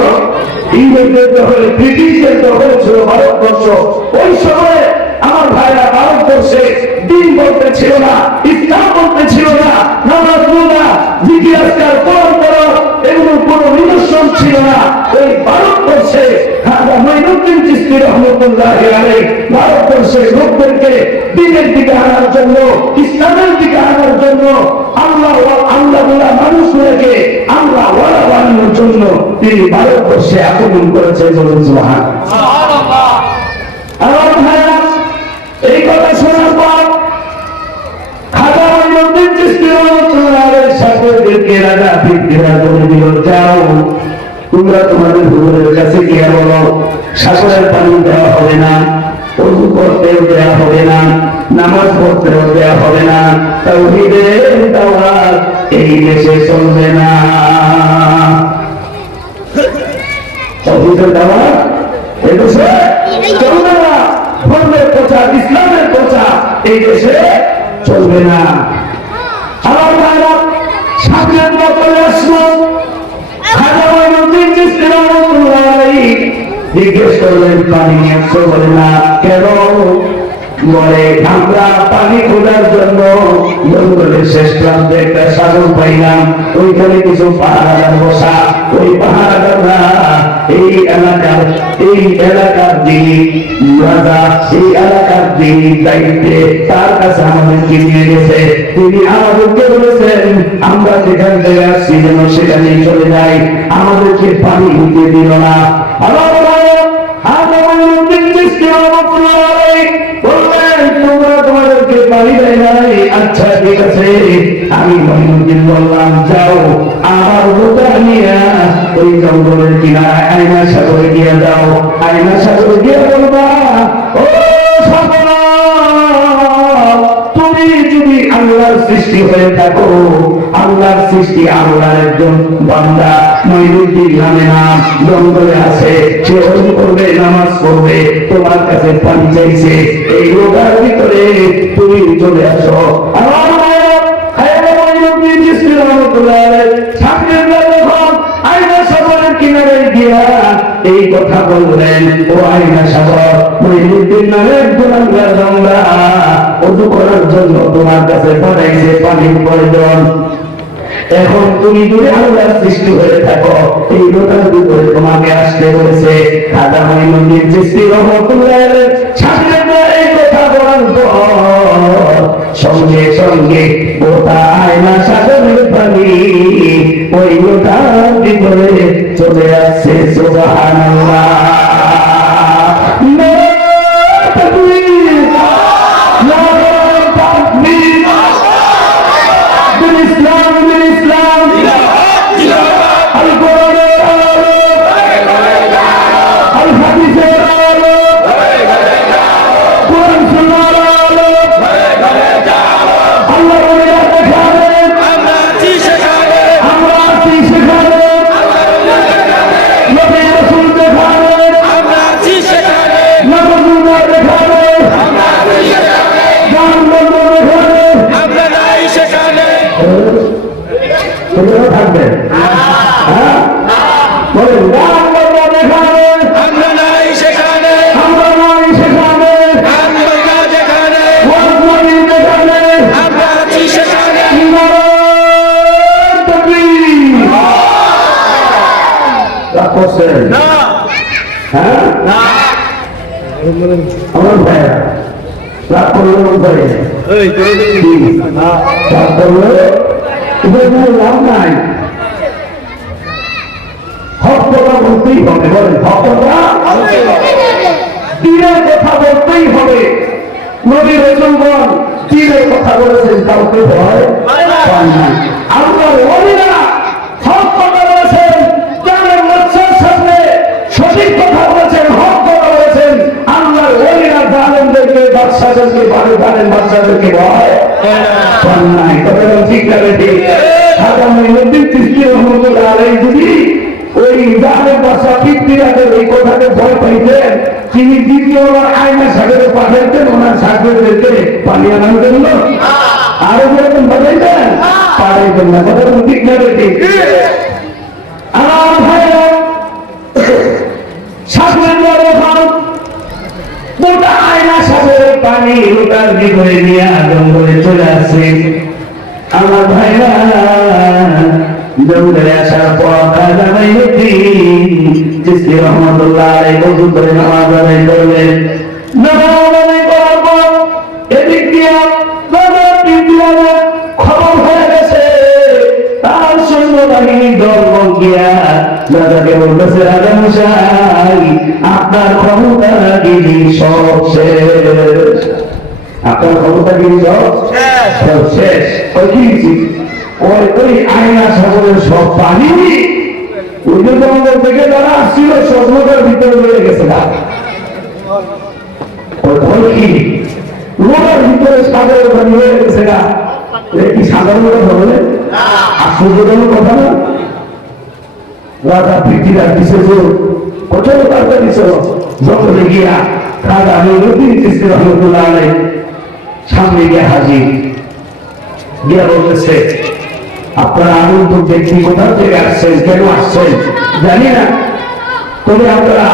ইংরেজদের দখলে, ব্রিটিশদের দখল ছিল ভারতবর্ষ। ওই সময় আমার ভাইরা ভারতবর্ষে দিন বলতে ছিল না, ইসলাম বলতে ছিল না, নামাজ রোজা জিকির আজকার কোরআন পড়া এগুলোর কোনো নিদর্শন ছিল না। ওই ভারতবর্ষে খাজা মঈনুদ্দিন চিশতি রাহমাতুল্লাহি আলাইহি ভারতবর্ষের লোকদেরকে দিনের দিকে আনার জন্য, ইসলামের দিকে আনার জন্য, আল্লাহ মানুষগুলোকে আল্লাহ ওয়ালা বানানোর জন্য তিনি ভারতবর্ষে আক্রমণ করেছে। সুবহানাল্লাহ। আমার ভাইরা, এই কথা শোনার পর খাজা মঈনুদ্দিন চিশতি রহমাতুল্লাহর সাথীদেরকে রাজা ফিরতিরা বলে দিল, যাও তোমরা তোমাদের হুজুরের কাছে গিয়ে বলো সাগরের পানি দেওয়া হবে না, ওযু করতেও দেওয়া হবে না, নামাজ পড়তেও দেওয়া হবে না, তাওহীদের দাওয়াত এই দেশে চলবে না। তাওহীদের দাওয়াত এই দেশে চলবে না, ধর্মের প্রচার, ইসলামের প্রচার এই দেশে চলবে না। আমার ভাইরা, সামনের বছরে আসলো খাজা মঈনুদ্দিন চিশতি রহমাতুল্লাহ আলাইহি জিজ্ঞেস করলেন পানি নিয়ে বলে না। কেন? বলে আমরা পানি খোঁজার জন্য জঙ্গলের শেষ প্রান্তে একটা সাগর পাইলাম, ওইখানে কিছু পাহাড় বসা, ওই পাহাড়রা এই এলাকার যিনি রাজা, এই এলাকার যিনি দায়িত্বে, তার কাছে আমাদেরকে নিয়ে গেছে। তিনি আমাদেরকে বলেছেন আমরা যেখান থেকে আসছি যেন সেখানেই চলে যাই, আমাদেরকে পানি দিতে দিল না। তোমরা তোমাদেরকে পানি দেয় নাই, আচ্ছা ঠিক আছে। আমি মঈনুদ্দিন বললাম, যাও আমার বোতা নিয়ে ওই জঙ্গলের কিনারায় আয়না সাগরে গিয়ে যাও, আয়না সাগরে গিয়ে বলবা, ও সাগর, তুমি যদি আল্লাহর সৃষ্টি হয়ে থাকো, আল্লাহর সৃষ্টি আল্লাহর একজন বান্দা মঈনুদ্দিন নামে নাম জঙ্গলে আছে, সে ওযু করবে, নামাজ পড়বে, তোমার কাছে পানি চাইছে, এই রোগার ভিতরে তুমি চলে আসো। আমার খাজা মঈনুদ্দিন চিশতি রহমাতুল্লাহ আলাইহি ছাত্ররা যখন আয়না সাগরের কিনারে গিয়া এই কথা বললেন, ও আয়না সাগর, মঈনুদ্দিন নামে একজন আল্লাহর বান্দা ওযু করার জন্য তোমার কাছে পাঠাইছে পানির প্রয়োজন। এখন তুমি যদি আল্লাহর সৃষ্টি হয়ে থাকো, এই লোটার ভিতরে তোমাকে আসতে বলেছে। খাজা মঈনুদ্দিন চিশতি রহমাতুল্লাহ আলাইহি ছাত্ররা এই কথা বলার পর সঙ্গে সঙ্গে গোটা আয়না সাগরের পানি ওই লোটার ভিতরে চলে আসছে। সুবহানাল্লাহ। থাকবেন আমার ভাইয়া রাগ করলে লাভ নাই, হক কথা বলতেই হবে। বলেন হক কথা, দিনের কথা বলতেই হবে। নবী রাসূলগণ দিনের কথা বলেছেন, কাউকে ভয় পায় না। আল্লাহর ওলিরা হক কথা বলেছেন, জানের লজ্জার সামনে সঠিক কথা বলেছেন, হক কথা বলেছেন। আল্লাহর ওলিরা জালেমদেরকে, বাদশাদেরকে, জালেম বাদশাদেরকে ভয় পায় না। কথাটা ঠিক না ঠিক? খাজা মঈনুদ্দিন চিশতি রহমাতুল্লাহ আলাইহি যদি ওই জালেম বাদশা ফিরতিরাদের এই কথাকে ভয় পাইতেন, তিনি দ্বিতীয়বার আয়না সাগরে পাঠাইতেন ওনার ছাত্রদেরকে পানি আনার জন্য। আরো যেরকম পাঠাইতেন, পাঠাইতেন না। কথাটা ঠিক না ঠিক? আমার ভাইরা, ছাত্ররা যখন গোটা আয়না সাগরের পানি ওটার ভিতরে নিয়ে জঙ্গলে চলে আসছে, আমার ভাইরা জঙ্গলে আসার পর খাজা মঈনুদ্দিন চিশতি রহমাতুল্লাহ আলাইহি ওযু করে নামাজ আদায় করলেন। নামাজ আদায় করার পর এদিক দিয়ে খবর হয়ে গেছে, তার সৈন্যবাহিনী দল গিয়া রাজাকে বলতেছে রাজা মশাই আপনার ক্ষমতাগিরি সব শেষ, আপনার ক্ষমতাগিরি সব শেষ। ওই কি ওই আয়না সাগরের সব পানি ওই যে জঙ্গল থেকে যারা আসছিল স্বপ্নটার ভিতরে রয়ে গেছে না, কি লোকের ভিতরে সাগরের পানি হয়ে গেছে না, কি সাধারণ কথা বলে আশ্চর্যজনক কথা না। রাজা পৃথিবীর দিছে কত তাড়াতাড়ি দিছ জঙ্গলে গিয়া রাজা আমি নদীর চিস্তি রহমতুল্লাহ আলাইহি সামনে গিয়ে হাজির, গিয়া বলতেছে আপনারা আগন্তুক ব্যক্তি কোথা থেকে আসছেন, কেন আসছেন জানি না, তবে আপনারা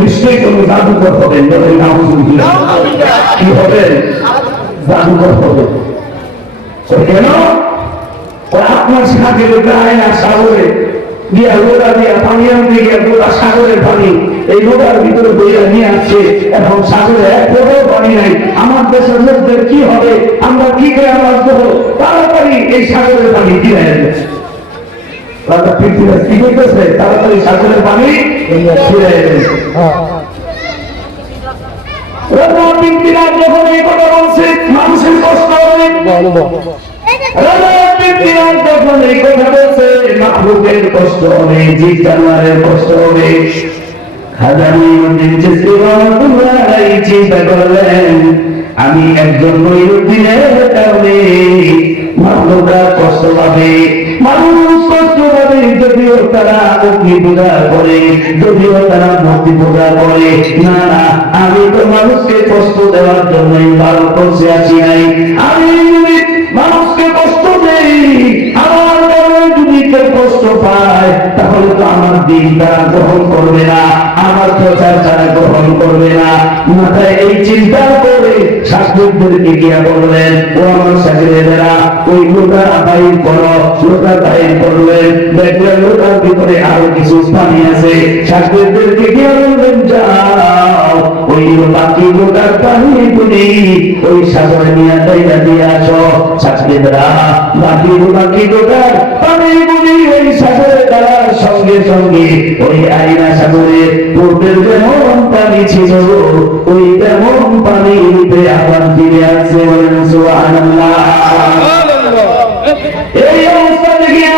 নিশ্চয়ই কোন জাদুকর হবেন, কি হবেন জাদুকর হবেন। কেন আপনার সাথে আয়না সাগরে গিয়া লোড়া দিয়া পানি আনতে গিয়া গোটা সাগরের পানি এই লোটার ভিতরে বইয়া নিয়ে আসছে, এখন সাগরে এক ফোঁটাও পানি নাই। আমার দেশের লোকদের কি হবে, আমরা কি করে আমার দেবো, তাড়াতাড়ি এই সাগরের পানি ফিরে আসবে। রাজা পৃথিবীরাজ কি করতেছে, তাড়াতাড়ি সাগরের পানি ফিরে আসবে। রাজা পৃথিবীরাজ যখন এই কথা বলছে মানুষের কষ্ট হবে, যখন এই কথা বলছে মাহবুবের কষ্ট হবে, জীব জানোয়ারের কষ্ট হবে। চিন্তা করলেন আমি একজন মঈনুদ্দিনের কারণে মাহবুবরা কষ্ট পাবে, মানুষ কষ্ট পাবে, যদিও তারা অগ্নি পূজা করে, যদিও তারা মূর্তি পূজা করে, না না আমি তো মানুষকে কষ্ট দেওয়ার জন্যই পালন করতে আসি নাই। আমি মানুষকে কষ্ট দেই, আমার কারণে যদি কেউ কষ্ট পায় তাহলে তো আমার দিন তারা গ্রহণ করবে না, আমার প্রচার তারা গ্রহণ করবে না। মাথায় এই চিন্তা করে শাসকদেরকে গিয়া বললেন ও আমার শাসকেরা ওই লোটা বাইর করো, লোটা বাইর করলেন, দেখলেন লোটার ভিতরে আরো কিছু পানি আছে, শাসকদেরকে গিয়া বললেন যাও ওই বাকি লোটার পানি গুলি ওই সাগরে নিয়ে দিয়ে আসো। শাসকরা বাকি লোটার পানি গুলি ওই সাগরে দেওয়ার সঙ্গে সঙ্গে ওই আয়না সাগরে পূর্বের যেমন পানি ছিল ওই তেমন পানি রূপে আবার ফিরে আসছে। বলেন সুবহানাল্লাহ। এই অবস্থা দেখিয়া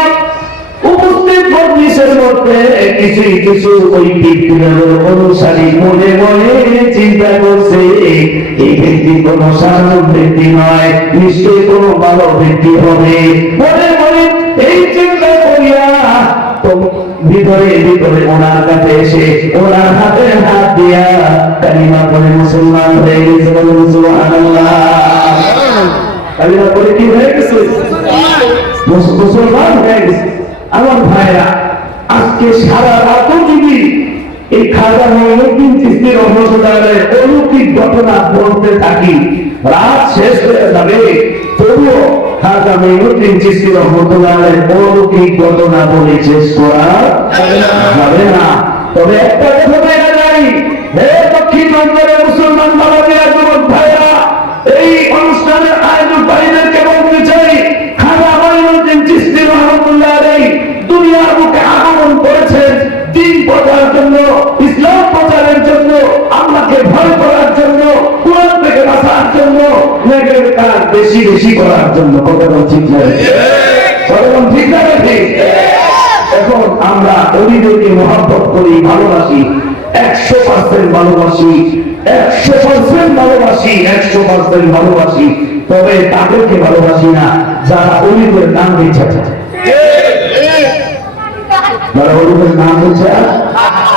উপস্থিত মজলিসের মধ্যে কিছু কিছু ওই পীরের অনুসারী মনে মনে চিন্তা করছে এই ব্যক্তি কোন সাধারণ ব্যক্তি নয়, নিশ্চয়ই কোন ভালো ব্যক্তি হবে। মনে মনে এই চিন্তা করিয়া ভিতরে ভিতরে ওনার কাছে এসে ওনার হাতে হাত দিয়া কালিমা পড়ে মুসলমান হয়ে গেছে। বলুন সুবহানাল্লাহ। কালিমা পড়ে কি হয়ে গেছে? মুসলমান হয়ে গেছে। আমার ভাইরা আজকে সারা রাত যদি এই খাজা মঈনুদ্দিন চিশতি রহমতুল্লাহের অলৌকিক ঘটনা বলতে থাকি রাত শেষ হয়ে যাবে, তবুও খাজা মঈনুদ্দিন চিশতি রহমতুল্লাহের অলৌকিক ঘটনা বলে শেষ করা যাবে না। তবে একটা কথা দেখা যায়, হে দক্ষিণবঙ্গের মুসলমান বাবাজিরা, যুবক ভাইরা, এই অনুষ্ঠানের আয়োজক ভাইদেরকে বলতে চাই খাজা মঈনুদ্দিন চিশতি রহমতুল্লাহ দুনিয়ার বুকে আগমন করেছেন দ্বীন প্রচারের জন্য, ইসলাম প্রচারের জন্য, আল্লাহকে ভয় করার জন্য, কুরআন থেকে বাঁচার জন্য, নেকের কাজ বেশি বেশি করার জন্য। কথা ঠিক নয়? কথা ঠিক না? ঠিক। এখন আমরা অলিদেরকে মহব্বত করি, ভালোবাসি, 100% ভালোবাসি, 100% ভালোবাসি, 100% ভালোবাসি। তবে তাদেরকে ভালোবাসি না যারা অলিদের নাম দিচ্ছে, যারা অলিদের নাম দিচ্ছে।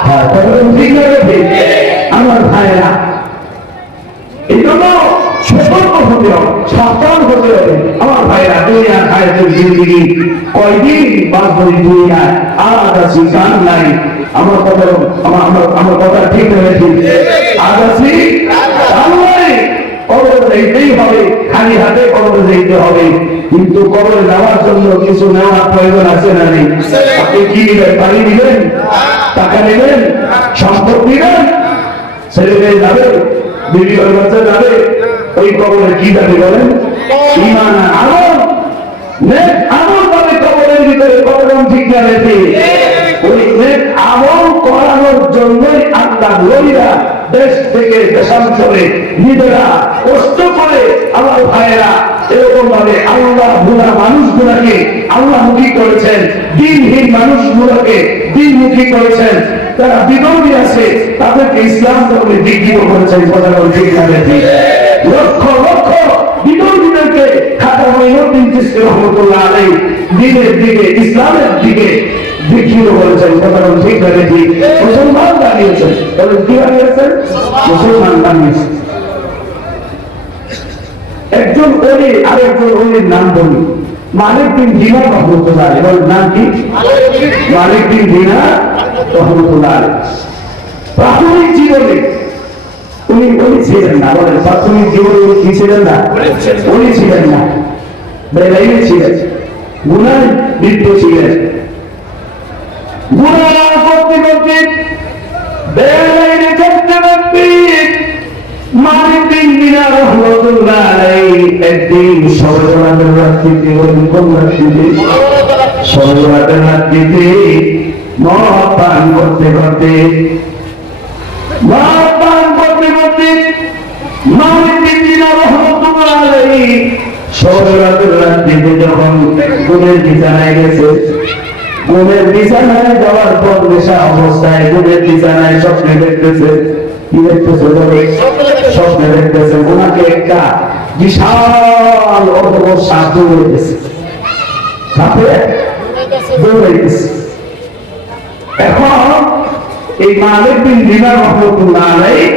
হ্যাঁ, ঠিক আছে আমার ভাইরা, এই জন্য সতর্ক হতে হবে, সাবধান হতে হবে। আমার ভাইরা দুনিয়া খায়তের জিন্দিগি কয়দিন বাঁচবই দুনিয়ায়, আজ আছি গান নাই। আমার কথা আমার কথা ঠিক হয়ে ঠিক, আজ আছি গান নাই। কবরে যাইতেই হবে, খালি হাতে কবরে যাইতে হবে, কিন্তু কবরে যাওয়ার জন্য কিছু নেওয়ার প্রয়োজন আছে না নেই? আপনি কি নেবেন? বাড়ি নেবেন, টাকা নেবেন, সম্পদ নেবেন, ছেলে মেয়ে যাবে, বিবি বাচ্চা যাবে, ওই কবরে কি যাবে বলেন? ঈমান আমল, নেক আমল যাবে কবরের ভিতরে। কবর ঠিক যাবে, ওই নেক জন্যই আল্লাহ লইরা দেশ থেকে দেশান্তরে নিজেরা কষ্ট করে আমার ভাইয়েরা এরকম ভাবে আল্লাহ ভুলা মানুষগুলাকে আল্লাহমুখী করেছেন, দিনহীন মানুষগুলোকে দিনমুখী করেছেন। যারা বিধর্মী আছে তাদেরকে ইসলাম ধর্মে দীক্ষিত করেছেন। লক্ষ লক্ষ বিধর্মীদেরকে খাতা মঈনুদ্দিন চিশতি রহমতুল্লাহ আলাইহি দিনের দিকে ইসলামের দিকে দীক্ষিত করেছেন। কথাটা ঠিক না ঠিক? মুসলমান দাঁড়িয়েছেন, তবে কি দাঁড়িয়েছেন? মুসলমান দাঁড়িয়েছেন। একজন ওলি আরেকজন ওলির নাম বলি, মালিক বিন দিনার রহমতুল্লাহ আলাইহি। ওর নাম কি? মালিক বিন দিনার রহমতুল্লাহ আলাইহি। প্রাথমিক জীবনে উনি ওলি ছিলেন না। বলেন, প্রাথমিক জীবনে উনি কি ছিলেন না? ওলি ছিলেন না, বেলাইনে ছিলেন, গুনাহে লিপ্ত ছিলেন। গুনাহ করতে করতে বেলাইনে থাকতে থাকতে মালিক বিন দিনার রহমতুল্লাহ আলাইহি একদিন সবেরাতের রাত্রিতে, কোন রাত্রিতে? সবেরাতের রাত্রিতে মদ পান করতে করতে মালিক বিন দিনার রহমতুল্লাহ আলাইহি সবেরাতের রাত্রিতে যখন ঘুমের বিছানায় গেছে, ঘুমের বিছানায় যাওয়ার পর নেশা অবস্থায় ঘুমের বিছানায় স্বপ্নে দেখতেছে। কি দেখতেছে? স্বপ্নে দেখতেছে ওনাকে একটা বিশাল অজগর সাপ দৌড়াইতেছে, সাপে দৌড়াইতেছে। এখন এই মালিক বিন দিনার রহমতুল্লাহ আলাইহি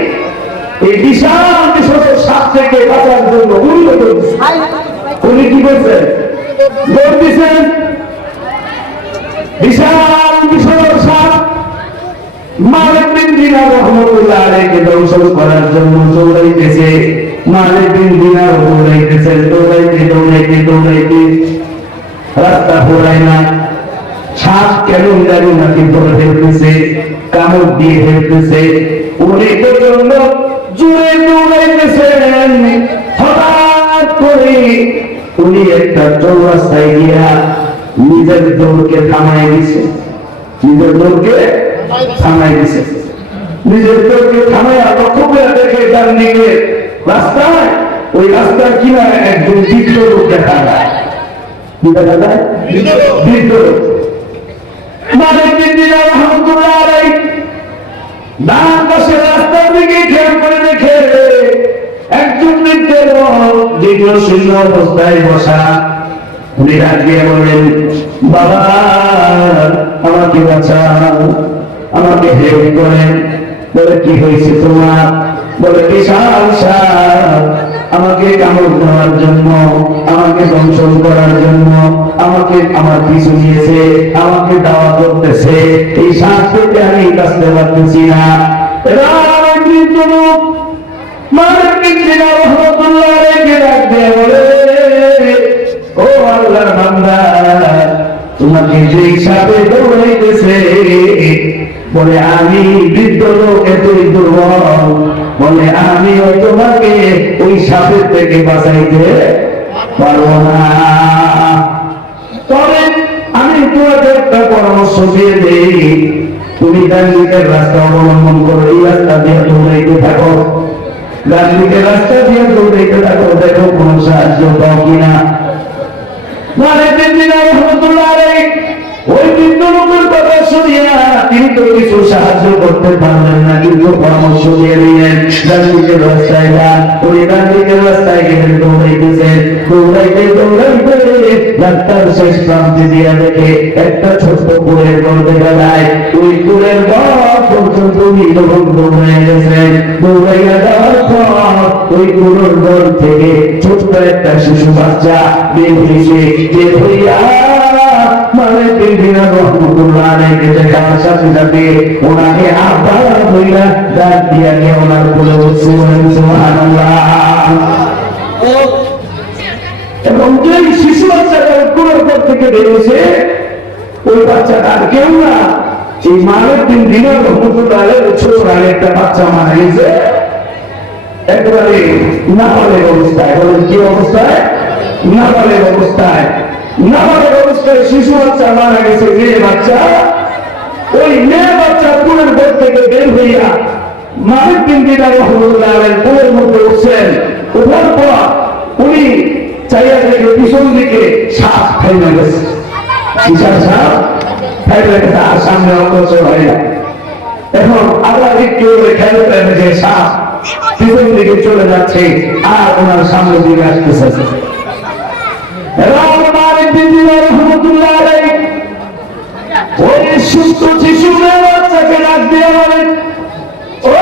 এই বিশাল বিশাল সাপ থেকে বাঁচার জন্য উনি কি করছেন? দৌড় দিচ্ছেন। বিশাল বিশাল সাপ মালিক বিন দিনার রহমতুল্লাহ আলাইহিকে দংশন করার জন্য দৌড়াইতেছে। মালিক বিন দিনার দৌড়াইতেছেন, দৌড়াইতে দৌড়াইতে দৌড়াইতে রাস্তা ঘোরায় না। সাপ কেন জানি নাকি ধরে ফেলতেছে, কামড় দিয়ে ফেলতেছে। উনি প্রচন্ড জোরে দৌড়াইতেছেন। হঠাৎ করে উনি একটা চৌরাস্তায় গিয়া নিজের দৌড়কে থামাই দিছে। নিজের দৌড়কে থামাই দিছে। নিজের দৌড়কে থামাইয়া লক্ষ্য করে দেখে ডান দিকে রাস্তায়, ওই রাস্তার কিনারে একজন বৃদ্ধ লোক দেখা যায়। কি দেখা যায়? বৃদ্ধ লোক। মালিক বিন দিনার রহমতুল্লাহ আলাইহি ডান পাশে রাস্তার দিকে খেয়াল করে দেখে একজন বৃদ্ধ লোক দীর্ঘ শূন্য অবস্থায় বসা। উনি ডাক দিয়ে বলেন, বাবা আমাকে বাঁচাও, আমাকে হেল্প করেন। বলে, কি হয়েছে তোমার? বলে, বিশাল সাপ আমাকে কামড় দেওয়ার জন্য, আমাকে দংশন করার জন্য আমাকে আমার পিছু নিয়েছে, আমাকে দাওয়া করতেছে। এই সাপ থেকে আমি বাঁচতে পারতেছি না। মালিক বিন দিনার রহমতুল্লাহ আলাইহি ডাক দিয়ে বলে, ও আল্লাহর বান্দা, তোমাকে যে সাপে দৌড়াইতেছে, বলে আমি বৃদ্ধ লোক এতই দুর্বল, বলে আমিও তোমাকে ওই সাপের থেকে বাঁচাইতে পারবো না। তবে আমি তোমাকে একটা পরামর্শ দিয়ে দেই, তুমি ডান দিকের রাস্তা অবলম্বন করো, এই রাস্তা দিয়ে দৌড়াইতে থাকো, ডান দিকের রাস্তা দিয়ে দৌড়াইতে থাকো, দেখো কোন সাহায্য পাও কিনা। মালিক বিন দিনার রহমতুল্লাহ আলাইহি ওই বৃদ্ধ লোকের কথা শুনিয়া তিনি তো কিছু সাহায্য করতে পারলেন না, কিন্তু পরামর্শ দিয়ে দিলেন, ডান দিকের রাস্তায় যান। উনি ডান দিকের রাস্তায় গেলেন, দৌড়াইতেছেন। দৌড়াইতে দৌড়াইতে রাস্তার শেষ প্রান্তে দিয়া দেখে একটা ছোট্ট কুড়ের ঘর দেখা যায়। ওই কুড়ের ঘর পর্যন্ত দৌড়াই গেছেন। দৌড়াইয়া যাওয়ার পর ওই কুড়ের ঘর থেকে ছোট্ট একটা শিশু বাচ্চা বের হয়েছে। বের হইয়া মালিক বিন দিনার রহমতুল্লাহ আলাইহি দেখার সাথে সাথে ওনাকে আবার হইয়া ডাক দিয়া নিয়ে ওনার কোলে বসে সুবহানাল্লাহ। এবং যে শিশু বাচ্চাটা কুড়ের ঘর থেকে বেরিয়েছে, ওই বাচ্চাটা আর কেউ না, এই মালিক বিন দিনার রহমতুল্লাহ আলাইহি ছোট একটা বাচ্চা মারা গেছে একেবারে নাবালেগ অবস্থায়। বলেন, কি অবস্থায়? নাবালেগ অবস্থায়। নাবালেগ অবস্থায় শিশু বাচ্চা মারা গেছে। যে বাচ্চা ওই মেয়ে বাচ্চা কুলের ঘর থেকে বের হইয়া মালিক বিন দিনার রাহমাতুল্লাহ আলাইহি কুলের মধ্যে উঠছেন। উঠার পর উনি চাইয়া দেখে পিছন দিকে সাপ ফেলে গেছে, বিশাল সাপ ফেলে গেছে, আর সামনে অগ্রসর হয় না। এখন আবার একটু খেয়াল করেন যে সাপ পিছন দিকে চলে যাচ্ছে আর ওনার সামনে দিকে আসতেছে। ওই সুস্থ শিশু বাচ্চাকে ডাক দিয়ে বলেন, ও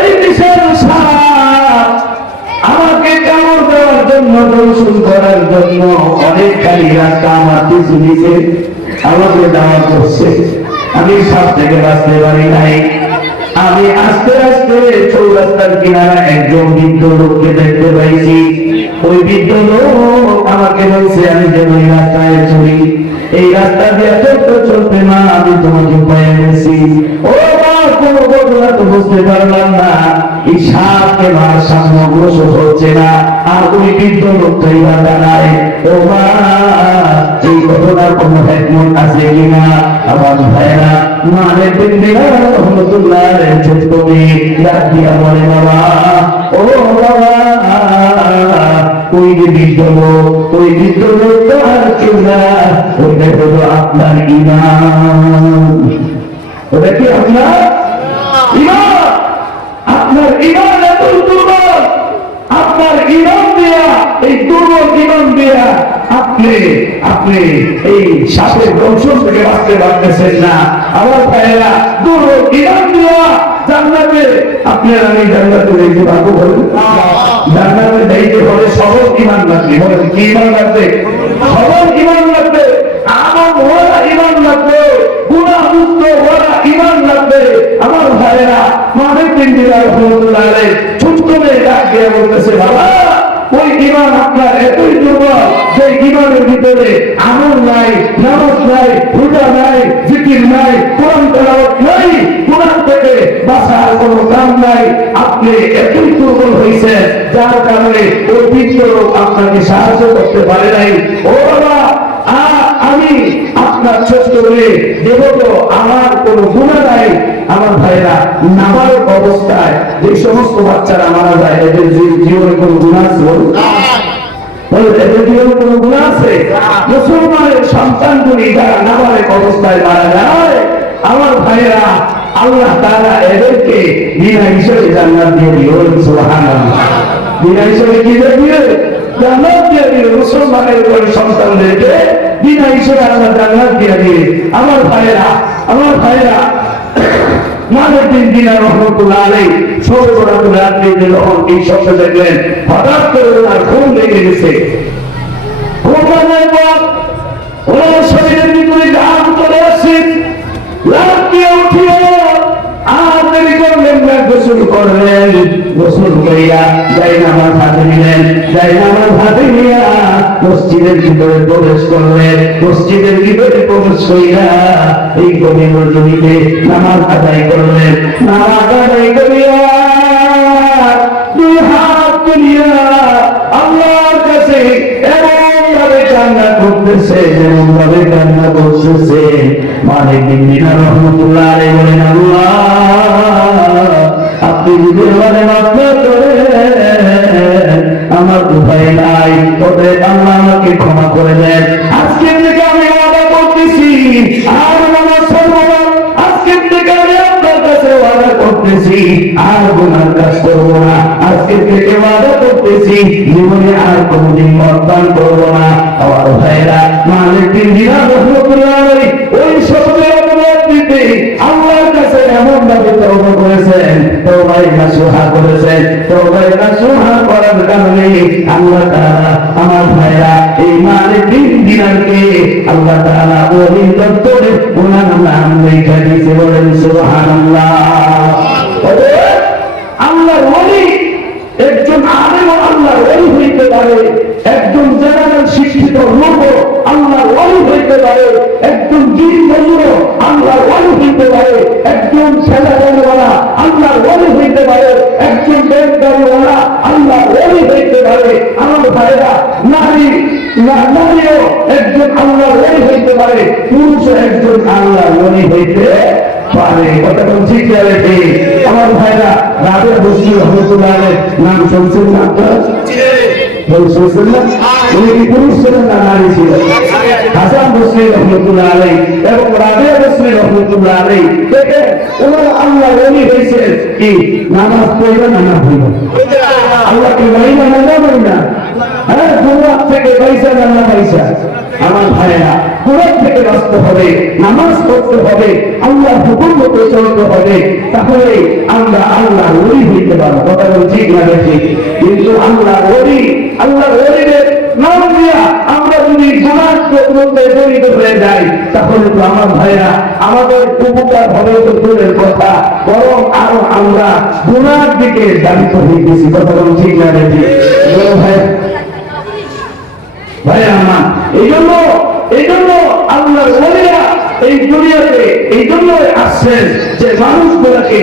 এই বিশাল সাপ আমাকে কামড় দেওয়ার জন্য, দর্শন করার জন্য অনেকখানি রাস্তা আমার পিছু নিচে আমাকে দাওয়া করছে। আমি সাপ থেকে বাঁচতে পারি নাই। আমি আস্তে আস্তে চৌরাস্তার কিনারা একজন বৃদ্ধ লোককে দেখতে পাইছি। ওই বৃদ্ধ লোক আমাকে বলছে আমি যেন এই রাস্তায় চলি। এই রাস্তা দিয়ে চলতে চলতে মা আমি তোমাকে পায়ে গেছি। ও মা, কোনো ঘটনা তো বুঝতে পারলাম না। এই সাপকে মার সামনে অগ্রসর হচ্ছে না, আর ওই বৃদ্ধ লোকটাই বা দাঁড়ায়। ও মা, এই ঘটনার কোন হেকমত আছে কিনা? আমার ভাইরা মালিক বিন দিনার রাহমাতুল্লাহ আলাইহি ছোট্ট মেয়ে ডাক দিয়া বলে, বাবা, ও বাবা, ওই যে বৃদ্ধ লোক, ওই বৃদ্ধ লোকটা আর কেউ না, ওইটা হলো আপনার ঈমান। ওটা কি আপনার ঈমান? আপনার ঈমান এত দুর্বল, আপনার ঈমান দিয়া, এই দুর্বল ঈমান দিয়া আপনি এই সাপের দংশন থেকে বাঁচতে পারতেছেন না। আমার ভাইয়েরা, দুর্বল ঈমান দিয়া জান্নাতে আপনার আমি জান্নাতে যাইতে পারবো? বলেন, জান্নাতে যাইতে হলে সবল ঈমান লাগবে। বলেন, কি ঈমান লাগবে? সবল ঈমান লাগবে, আমল ওয়ালা ঈমান লাগবে, গুনাহ মুক্ত ওয়ালা ঈমান লাগবে। আমার ভাইয়েরা, মালিক বিন দিনার রাহমাতুল্লাহ আলাইহি ছোট্ট মেয়ে ডাক দিয়ে বলতেছে, বাবা, ওই ঈমান আপনার এতই দুর্বল যে ঈমানের ভিতরে আমল নাই, নামাজ নাই, রোজা নাই, জিকির নাই, কোরআন তেলাওয়াত নাই, গুনাহ থেকে বাঁচার কোনো কাম নাই। আপনি এতই দুর্বল হয়েছেন যার কারণে ওই বৃদ্ধ লোক আপনাকে সাহায্য করতে পারে নাই। ও বাবা, আমি আপনার ছোট্ট মেয়ে দেব তো, আমার কোনো গুনাহ নাই। আমার ভাইরা, নাবালক অবস্থায় যে সমস্ত বাচ্চারা মারা যায়, এদের জীবনে কোনো গুনাহ আছে? এদের জীবনে কোনো গুনাহ আছে? মুসলমানের সন্তানগুলি যারা নাবালক অবস্থায় মারা যায়, আমার ভাইরা, আল্লাহ তাআলা এদেরকে বিনা হিসেবে জান্নাত দিয়ে দিল। সুবহানাল্লাহ। বিনা হিসেবে কি দিয়ে? জান্নাত দিয়ে দিল। মুসলমানের সন্তানদেরকে বিনা হিসেবে আল্লাহ জান্নাত দিয়ে দিল। আমার ভাইরা, মালিক বিন দিনার রাহমাতুল্লাহ আলাইহি শবে বরাতের রাত্রিতে যখন এই স্বপ্ন দেখলেন, হঠাৎ করে ওনার ঘুম লেগে গেছে। ঘুম লাগার পর ওনার শরীরের ভিতরে ঘাম চলে আসছে। রাত দিয়ে উঠিয়ে আর দেরি করলেন না, গোসল করলেন। গোসল করিয়া জায়নামাজ হাতে নিলেন। জায়নামাজ হাতে নিয়া মসজিদের ভিতরে প্রবেশ করলেন। মসজিদের ভিতরে প্রবেশ করিয়া এই গভীর রজনীতে নামাজ আদায় করলেন। নামাজ আদায় করিয়া দুই হাত তুলিয়া আল্লাহর কাছে এমন ভাবে কান্না করতেছে, যেমন ভাবে কান্না করতেছে। মালিক বিন দিনার রাহমাতুল্লাহ আলাইহি বলেন, আল্লাহ, আপনি যদি আমাকে মাফ করেন, আমার উপায় নাই, তবে আল্লাহ আমাকে ক্ষমা করে দেন। আজকে থেকে আমি ওয়াদা করতেছি আর নামাজ পড়বো না। আজকে থেকে আমি আপনার কাছে ওয়াদা করতেছি আর গুনার কাজ করবো না। আজকে থেকে ওয়াদা করতেছি জীবনে আর কোনদিন মদ্যপান করবো না। আমার ভাইরা, মালিক বিন দিনার রাহমাতুল্লাহ আলাইহি ওই সবের রাত্রিতে আল্লাহর কাছে এমন ভাবে তওবা করেছেন, তওবায়ে নাসুহা করেছেন। তওবায়ে নাসুহা করার কারণে আল্লাহ তাআলা, আমার ভাইরা, এই মালিক বিন দিনারকে আল্লাহ তাআলা ওলি দপ্তরে ওনার নাম লেখা দিয়েছে। বলেন সুবহানাল্লাহ। আল্লাহর ওলি, একজন আলেম আল্লাহর ওলি হইতে পারে, একজন জেনারেল শিক্ষিত লোক আল্লাহর ওলি হইতে পারে, একজন দিন বন্ধু আল্লাহর ওলি হইতে পারে, একজন ছেলেওয়ালা আল্লাহর ওলি হইতে পারে, একজন বেদারিওয়ালা আল্লাহর ওলি হইতে পারে। আমার ভাইরা, নারীও একজন আল্লাহর ওলি হইতে পারে। পুরুষ একজন আল্লাহ ওলি হইতে পারে। কথা কোন ঠিক আছে? আমার ভাইরা, রাবেয়া বসরি রহমাতুল্লাহ আলাইহি নাম শুনছেন না আপনারা? শুনছেন না? উনি কি পুরুষ ছিলেন না নারী ছিলেন? হাসান বসরি রহমাতুল্লাহ আলাইহি এবং রাবেয়া বসরি রহমাতুল্লাহ আলাইহি দেখে ওনারা আল্লাহ ওলি হয়েছেন কি নামাজ পড়ে না পড়ে? আল্লাহকে মানি না মানি না? হ্যাঁ, গুনাহ থেকে পয়সা না পয়সা। আমার ভাইরা, কোরআন থেকে বাঁচতে হবে, নামাজ পড়তে হবে, আল্লাহর হুকুম মতো চলতে হবে, তাহলে আমরা আল্লাহর ওলি হইতে পারবো। কথা ঠিক না ঠিক? কিন্তু আল্লাহর ওলিদের নাম দিয়া আমরা যদি গুনাহ মধ্যে জড়িত হয়ে যাই, তাহলে তো আমার ভাইরা আমাদের উপকার হবে তো দূরের কথা, বরং আরো আমরা গুনাহর দিকে ধাবিত হয়ে গেছি। কথা ঠিক না ঠিক? ভাইয়া আমার, এই জন্য আল্লাহর ওলিরা এই দুনিয়াতে এই জন্য আসছেন যে মানুষগুলাকে,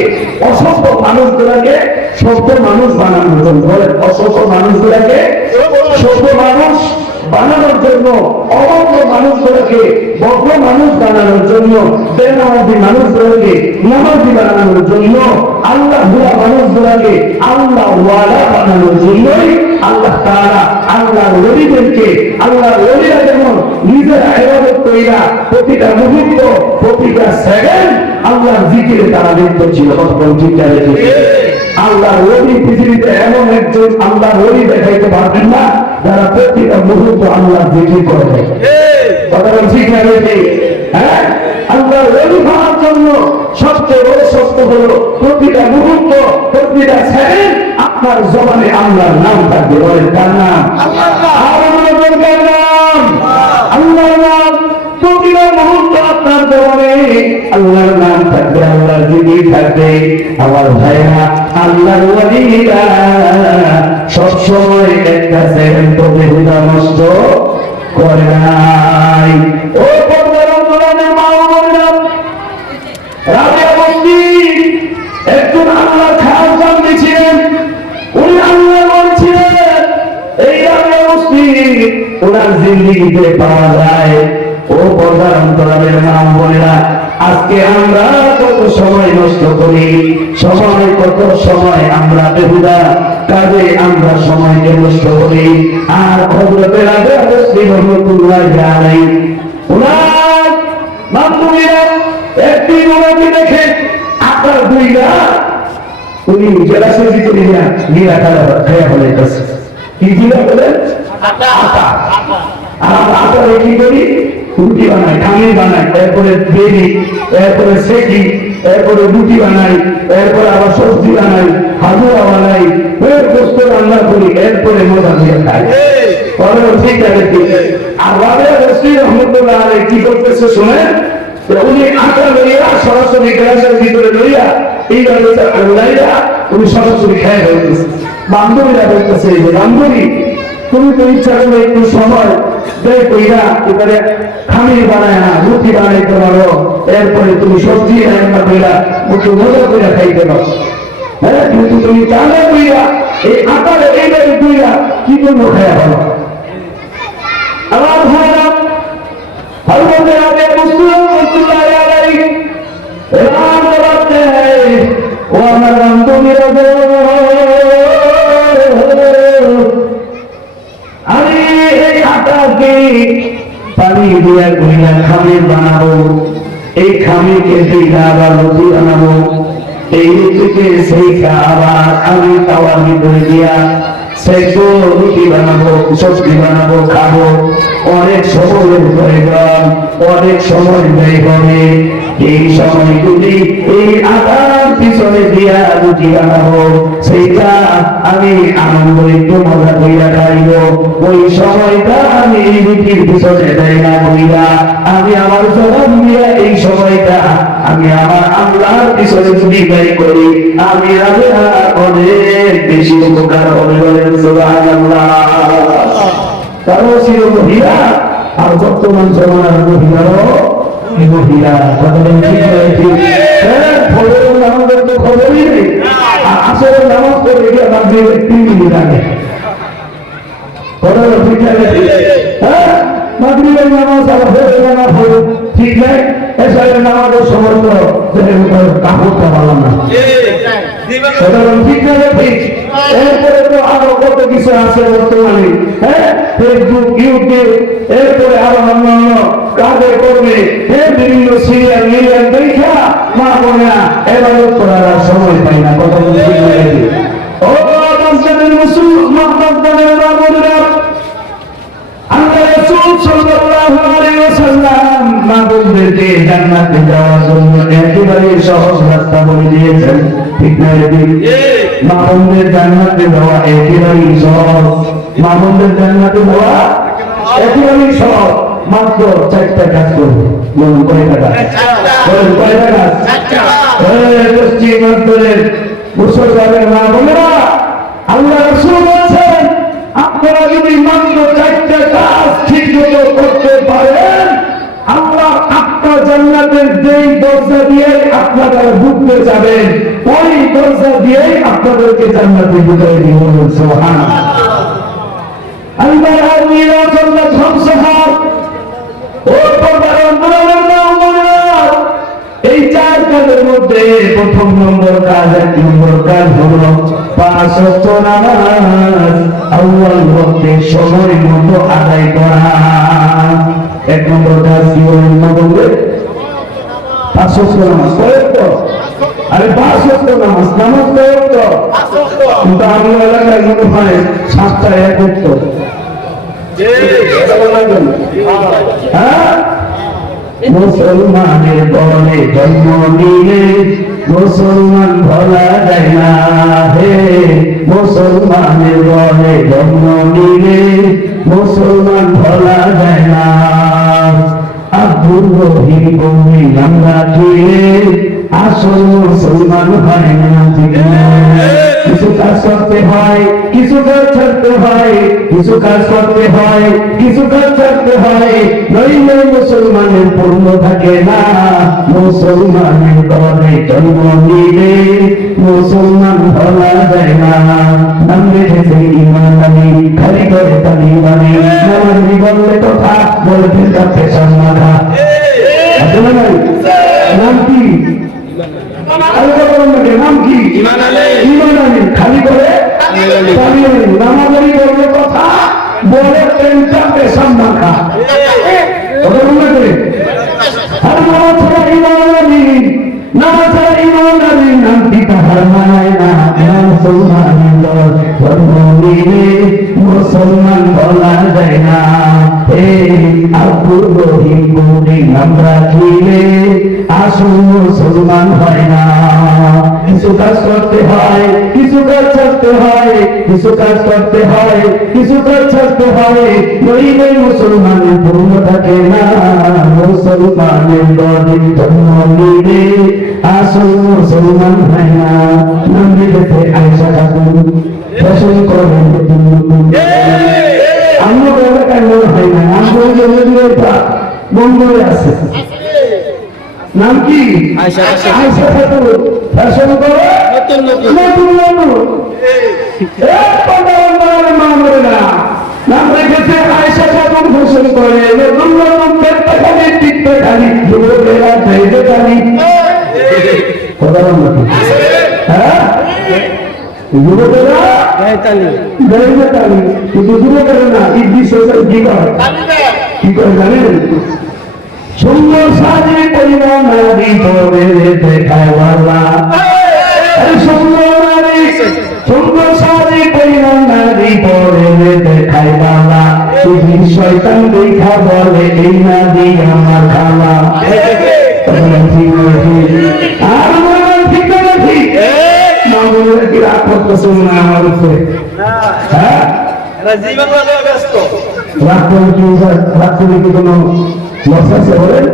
অসভ্য মানুষগুলাকে সভ্য মানুষ বানানোর জন্য। বলেন, অসভ্য মানুষগুলাকে সভ্য মানুষ বানানোর জন্য, অভদ্র মানুষগুলোকে ভদ্র মানুষ বানানোর জন্য, বেনামাজি মানুষগুলোকে নামাজি বানানোর জন্য, আল্লাহ ভুয়া মানুষগুলোকে আল্লাহ ওয়ালা বানানোর জন্যই আল্লাহ তাআলা আল্লাহর ওলিদেরকে, আল্লাহর ওলিরা যেমন নিজের ইবাদত কইরা প্রতিটা মুহূর্ত, প্রতিটা সেকেন্ড আল্লাহর জিকিরে তারা লিপ্ত ছিল। কথা ঠিক আছে? আল্লাহর ওলি পৃথিবীতে এমন একজন আল্লাহর ওলি দেখাইতে পারবেন না যারা প্রতিটা মুহূর্ত আল্লাহর জিকির করে। কথা ঠিক আছে? হ্যাঁ, আল্লাহর ওলি হওয়ার জন্য সবচেয়ে বড় শর্ত হলো প্রতিটা মুহূর্ত, প্রতিটা সেকেন্ড আপনার জবানে আল্লাহর নাম থাকবে। বলেন, কার নাম? আল্লাহর নাম। আল্লাহর নাম প্রতিটা মুহূর্ত আপনার জবানে আল্লাহর নাম থাকবে, আল্লাহর জিকির থাকবে। আমার ভাইরা, আল্লাহর ওলিরা সবসময় একটা সেকেন্ড বেহুদা নষ্ট করে নাই। ও পর্দার অন্তরালের মা ও বোনেরা, রাবেয়া বসরি একজন আল্লাহর খাস বান্দী ছিলেন, উনি আল্লাহ বলছিলেন। এই রাবেয়া বসরি ওনার জিন্দেগিতে পাওয়া যায়। ও পর্দার অন্তরালের মা ও বোনেরা, আজকে আমরা কত সময় নষ্ট করি, কত সময় আমরা বেহুদা কাজে আমরা সময়কে নষ্ট করি। আর হযরত রাবেয়া বসরি রাহমাতুল্লাহি আলাইহি ওনার বান্ধবীরা একটি ওনাকে দেখে আপনার দুইটা উনি জেলাসের ভিতরে গিরা খায়া ফেলাইতেছে। কি গিরা বলেন? আটা। আটা কি করি? রুটি বানাই, খামির বানাই, এরপরে বেরি, এরপরে সেকি, এরপরে রুটি বানাই, এরপরে আবার সবজি বানাই, হালুয়া বানাই, গোস্ত রান্না করি, এরপরে মজা দিয়ে খাই। ঠিক আছে? আর রাবেয়া বসরি রাহমাতুল্লাহ আলাইহি কি করতেছে শুনেন? উনি আটা লইয়া সরাসরি গ্লাসের ভিতরে লইয়া এইভাবে লইয়া উনি সরাসরি খেয়ে ফেলতেছে। বান্ধবীরা বলতেছে, যে বান্ধবী, তুমি তো ইচ্ছা করে একটু সময় ব্যয় কইরা এবারে খামির বানায় না রুটি বানাইতে পারো, এরপরে তুমি সবজি রান্না কইরা একটু মজা কইরা খাইতে পারো। হ্যাঁ, কিন্তু তুমি জানা কইরা এই আটারে এইভাবে কইরা কি জন্য খায়া ভালো? আমার ভাইরা, হযরত রাবেয়া বসরি রাহমাতুল্লাহি আলাইহি রাম বলতে, ও আমার বান্ধবীরা গো, আমি এই আটাকে পানি দিয়া গুইলা খামির বানাবো, এই খামিরকে দিয়ে আবার রুটি বানাবো, এই রুটিকে সেইটা আবার আমি তাওয়ার ভিতরে দিয়া সেকো রুটি বানাবো, সবজি বানাবো, খাবো। অনেক সময়ের প্রয়োজন, অনেক সময় ব্যয় হবে। এই সময়গুলি এই আটার পিছনে দিয়া রুটি বানাবো, সেইটা আমি আনন্দ একটু মজা কইরা খাইব। ওই সময়টা আমি এই রুটির পিছনে দেয় না কইরা আমি আমার জবান দিয়া এই সময়টা আমি আমার আল্লাহর পিছনে যদি ব্যয় করি, আমি রাবেয়া অনেক বেশি উপকার হবে। বলেন সুবহানাল্লাহ। তারও ছিল মহিলা, আর বর্তমান জমানার মহিলারও মহিলা। আমাদের তো খবরই নেই। আসলে নামাজ পড়ে গিয়ে আমাদের 3 মিনিট আগে মাগরিবের নামাজ আর ফজরের নামাজ হলো ঠিক নাই এসবের নামাজের সময় তো কাপড়টা ভালো না ঠিক না ঠিক এরপরে তো আরো কত কিছু আছে বর্তমানে হ্যাঁ ফেসবুক ইউটিউব এরপরে আরো অন্যান্য কাজে করবে বিভিন্ন সিরিয়াল মিলিয়ান দেখা মা বোনেরা এবারও করার সময় পাই না কত ও বাচ্চাদের মুসলমান বাচ্চাদের মা বোনেরা আল্লাহ রাসূল সাল্লাল্লাহু আলাইহি ওয়াসাল্লাম মা বোনদেরকে জান্নাতে যাওয়ার জন্য একেবারে সহজ রাস্তা বলে দিয়েছেন ঠিক না মা বোনদের জান্নাতে যাওয়া একেবারে সহজ মা বোনদের জান্নাতে যাওয়া একেবারে সহজ মাত্র 4টা কাজ করবে বলুন কয়টা কাজ বলুন কয়টা কাজ 4টা পশ্চিম অঞ্চলের মুসলমানের মা বোনেরা আল্লাহ রাসূল বলেছেন আপনারা যদি মাত্র 4টা কাজ ঠিকমতো করতে পারেন আল্লাহ আপনার জান্নাতের যেই দরজা দিয়ে আপনারা ঢুকতে যাবেন ওই দরজা দিয়ে আপনাদেরকে জান্নাতে ঢুকিয়ে দিবেন সুবহানাল্লাহ আল্লাহ আমিরা জান্নাত হামসাহার ও পরমানন্দের নাম এই 4 কাজের মধ্যে প্রথম নম্বর কাজ 1 নম্বর কাজ হলো 5 ওয়াক্ত নামাজ আউয়াল ওয়াক্তে সময় মতো আদায় করা 1 নম্বর কাজ কি বলেন না বলবে 5 ওয়াক্ত নামাজ পড়ে তো আরে 5 ওয়াক্ত নামাজ পড়ে তো 5 ওয়াক্ত কিন্তু আমরা এলাকায় মনে হয় 7টা 1 ওয়াক্ত মুসলমানের বলে জন্ম নিলে মুসলমান ভোলা যায় না হে মুসলমানের বলে জন্ম নিলে মুসলমান ভোলা যায় না আব্দুর রহিম বলে আমরা ছিলে আসল মুসলমান হয় না ঠিক না কিছু কাজ করতে হয় কিছু কাজ ছাড়তে হয় কিছু কাজ করতে হয় কিছু কাজ ছাড়তে হয় নইলে মুসলমানের পূর্ণ থাকে না মুসলমানের ঘরে জন্ম নিলে মুসলমান ভোলা যায় না নাম রেখেছে ইমান আলী খালি করে তালি মানে নামাজি বললে কথা বলে ফেলতে পেশার মাথা আসলে নাই নাম কি নাম কি ইমান আলী খালি করে নামাজি বললে কথা বলে ফেলতে পেশার মাথা মুসলমান বলা যায় না আব্দুর রহিম বলে আমরা ছিলে আসল মুসলমান হয় না কিছু কাজ করতে হয় কিছু কাজ ছাড়তে হয় কিছু কাজ করতে হয় কিছু কাজ ছাড়তে হয় নইলে মুসলমানের পূর্ণ থাকে না মুসলমানের দলে জন্ম নিলে আসল মুসলমান হয় না নাম রেখেছে আয়েশা খাতুন ফ্যাশন করেন আমরা এলাকায় মনে হয় না নাম বন্ধুরে আছে নাম কি আয়েশা খাতুন ফ্যাশন করে নাম রেখেছে আয়েশা খাতুন ফ্যাশন করে যুবকেরা চাইতে পারি যুবকেরা কিন্তু যুবকেরা না কি করে জানেন সুন্দর সাজে পরিমাণ দেখায় বাবা সুন্দর সাজে পরিমাণ পরে দেখায় বাবা তুমি শয়তান দেখা বলে এই না দি আমার খালা আর ঠিক না ঠিক মামুনের কি রাগ করতেছে না আমার উপরে হ্যাঁ রাগ করে কি কোনো লসাসে বলেন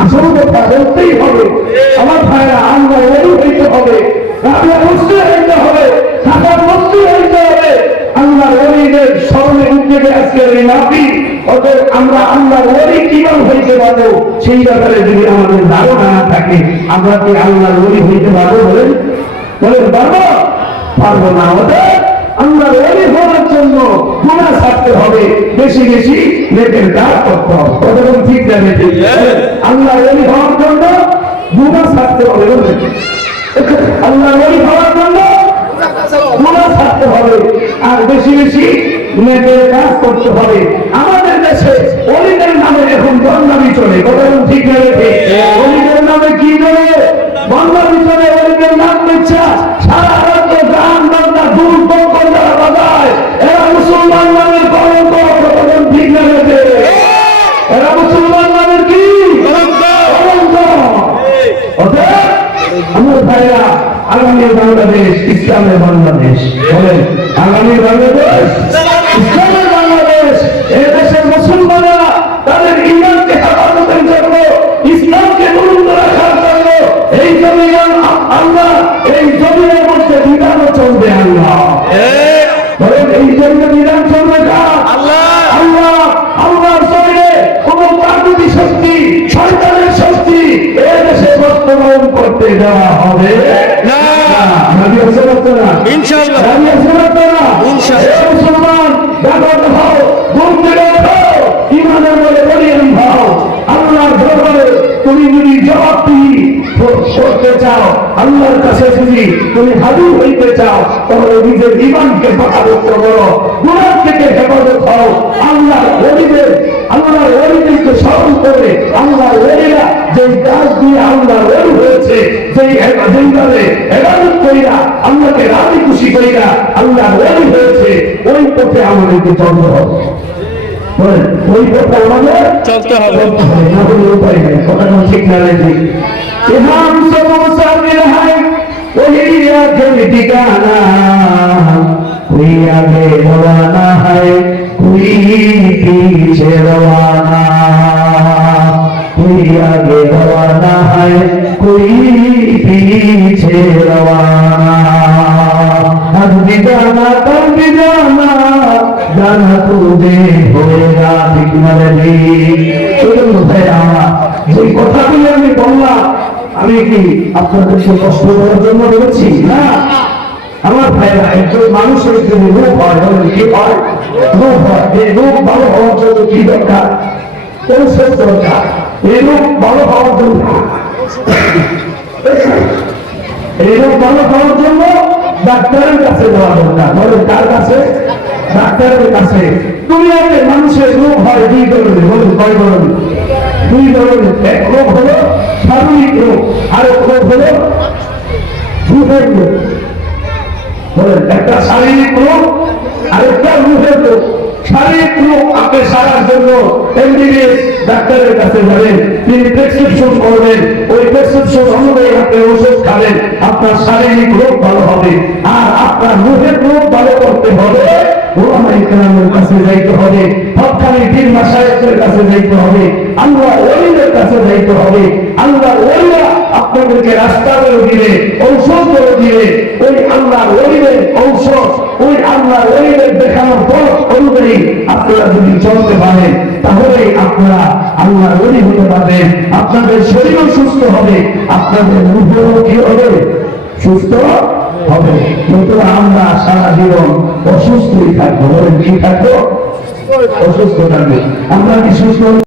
আসল কথা বলতেই হবে আমার ভাইরা আমরা ওই হইতে হবে হইতে হবে থাকার বস্তু হইতে হবে আল্লাহর ওলিদের স্মরণে উদ্যোগে আজকের এই মাহফিল অতএব আমরা আল্লাহর ওলি কিভাবে হইতে পারবো সেই ব্যাপারে যদি আমাদের ধারণা না থাকে আমরা কি আল্লাহর ওলি হইতে পারবো বলেন পারবো না ওদের আল্লাহর ওলি হওয়ার জন্য গুনাহ ছাড়তে হবে বেশি বেশি নেকের কাজ করতে হবে ঠিক না ঠিক? আল্লাহ ওলি হওয়ার জন্য গুনাহ ছাড়তে হবে, আল্লাহ ওলি হওয়ার জন্য গুনাহ ছাড়তে হবে, আর বেশি বেশি নেকের কাজ করতে হবে। আমাদের দেশে ওলিদের নামে এখন বদনামি চলে, কথা ঠিক না রেখে ওলিদের নামে কি চলে? বদনামি চলে। ওলিদের নাম দিচ্ছা সারা রাজ্য গান বাজনা দুল বঙ্কর যারা বাজায়, এরা মুসলমান নামের কলঙ্ক, কথা ঠিক না রেখে এরা মুসলমান নামের কি কলঙ্ক। আমার ভাইরা, আগামী বাংলাদেশ ইসলামের বাংলাদেশ, বলেন আগামী বাংলাদেশ ইসলামের বাংলাদেশ। এই দেশের মুসলমানরা তাদের ঈমানকে হেফাজতের জন্য, ইসলামকে বুলন্দ রাখার জন্য এই জমিন আল্লাহ, এই জমিনের মধ্যে বিধানও চলবে আল্লাহ, বলেন এই জমিনে বিধান চলবে কার? আল্লাহ। আল্লাহ আল্লাহর জমিনে কোন প্রাকৃতিক শক্তি, শয়তানের শক্তি এই দেশে বাস্তবায়ন করতে দেওয়া হবে না। নবী সাল্লাল্লাহু আলাইহি ইনশাআল্লাহ, নবী সাল্লাল্লাহু আলাইহি ইনশাআল্লাহ। মুসলমান জাগ্রত হও, ঘুম থেকে ওঠো, ঈমানের বলে বলিয়ান হও। আল্লাহর দরবারে তুমি যদি জবাবদিহি করতে চাও, আল্লাহর কাছে যদি তুমি হাজির হইতে চাও, তাহলে নিজের ঈমানকে হেফাজত করো, গুনাহ থেকে হেফাজত হও। আল্লাহর ওলিদেরকে স্মরণ করে, আল্লাহর ওলিরা যে কাজ দিয়ে আল্লাহর ওলি হয়েছে, যেইভাবে ইবাদত কইরা আল্লাহকে রাজি খুশি কইরা আল্লাহর ওলি হয়েছে, ওই পথে আমাদেরকে চলতে হবে। ওই পথে আমাদের চলতে হবে, না হলে উপায় নেই। কথাটা ঠিক না ঠিক? हम सब मुसाफिर हैं, वही आखिर ठिकाना, कोई आगे रवाना है, कोई पीछे रवाना, कोई आगे रवाना है, कोई पीछे रवाना। अब भी जाना कल भी जाना, जाना तुझे होएगा ठीक न लगी। যে কথাগুলি আমি বললাম, আমি কি আপনাদেরকে কষ্ট করার জন্য বলেছি? না। আমার ভাইরা, একজন মানুষের যদি রোগ হয়, বলেন কি হয়? রোগ হয়। এই রোগ ভালো হওয়ার জন্য কি দরকার? ঔষধ দরকার। এই রোগ ভালো হওয়ার জন্য ডাক্তারের কাছে যাওয়া দরকার। বলেন কার কাছে? ডাক্তারের কাছে। দুনিয়াতে মানুষের রোগ হয় দুই ধরনের। বলুন কয় ধরনের? দুই ধরনের। এক রোগ হলো শারীরিক রোগ, আর এক রোগ হলো রূহের রোগ। বলেন, একটা শারীরিক রোগ, আরেকটা রূহের রোগ। শারীরিক রোগ আপনি সারার জন্য এমবিবিএস ডাক্তারের কাছে যাবেন, তিনি প্রেসক্রিপশন করবেন, ওই প্রেসক্রিপশন অনুযায়ী আপনি ওষুধ খাবেন, আপনার শারীরিক রোগ ভালো হবে। আর আপনার রূহের রোগ ভালো করতে হলে ওলামায়ে কেরামের কাছে যাইতে হবে, হক্কানি পীর মাশায়েখের কাছে যাইতে হবে, আল্লাহর ওলিদের কাছে যাইতে হবে। আল্লাহর ওলিরা আপনাদেরকে রাস্তা করে দিবে, ঔষধ করে দিবে। ওই আল্লাহর ওলিদের ঔষধ, ওই আল্লাহর ওলিদের দেখানোর পথ অনুযায়ী আপনারা যদি চলতে পারেন, তাহলেই আপনারা আল্লাহর ওলি হতে পারবেন। আপনাদের শরীরও সুস্থ হবে, আপনাদের রূহও কি হবে? সুস্থ হবে। কিন্তু আমরা সারা জীবন অসুস্থই থাকবো। বলেন কি থাকবো? অসুস্থ থাকবো। আমরা কি সুস্থ?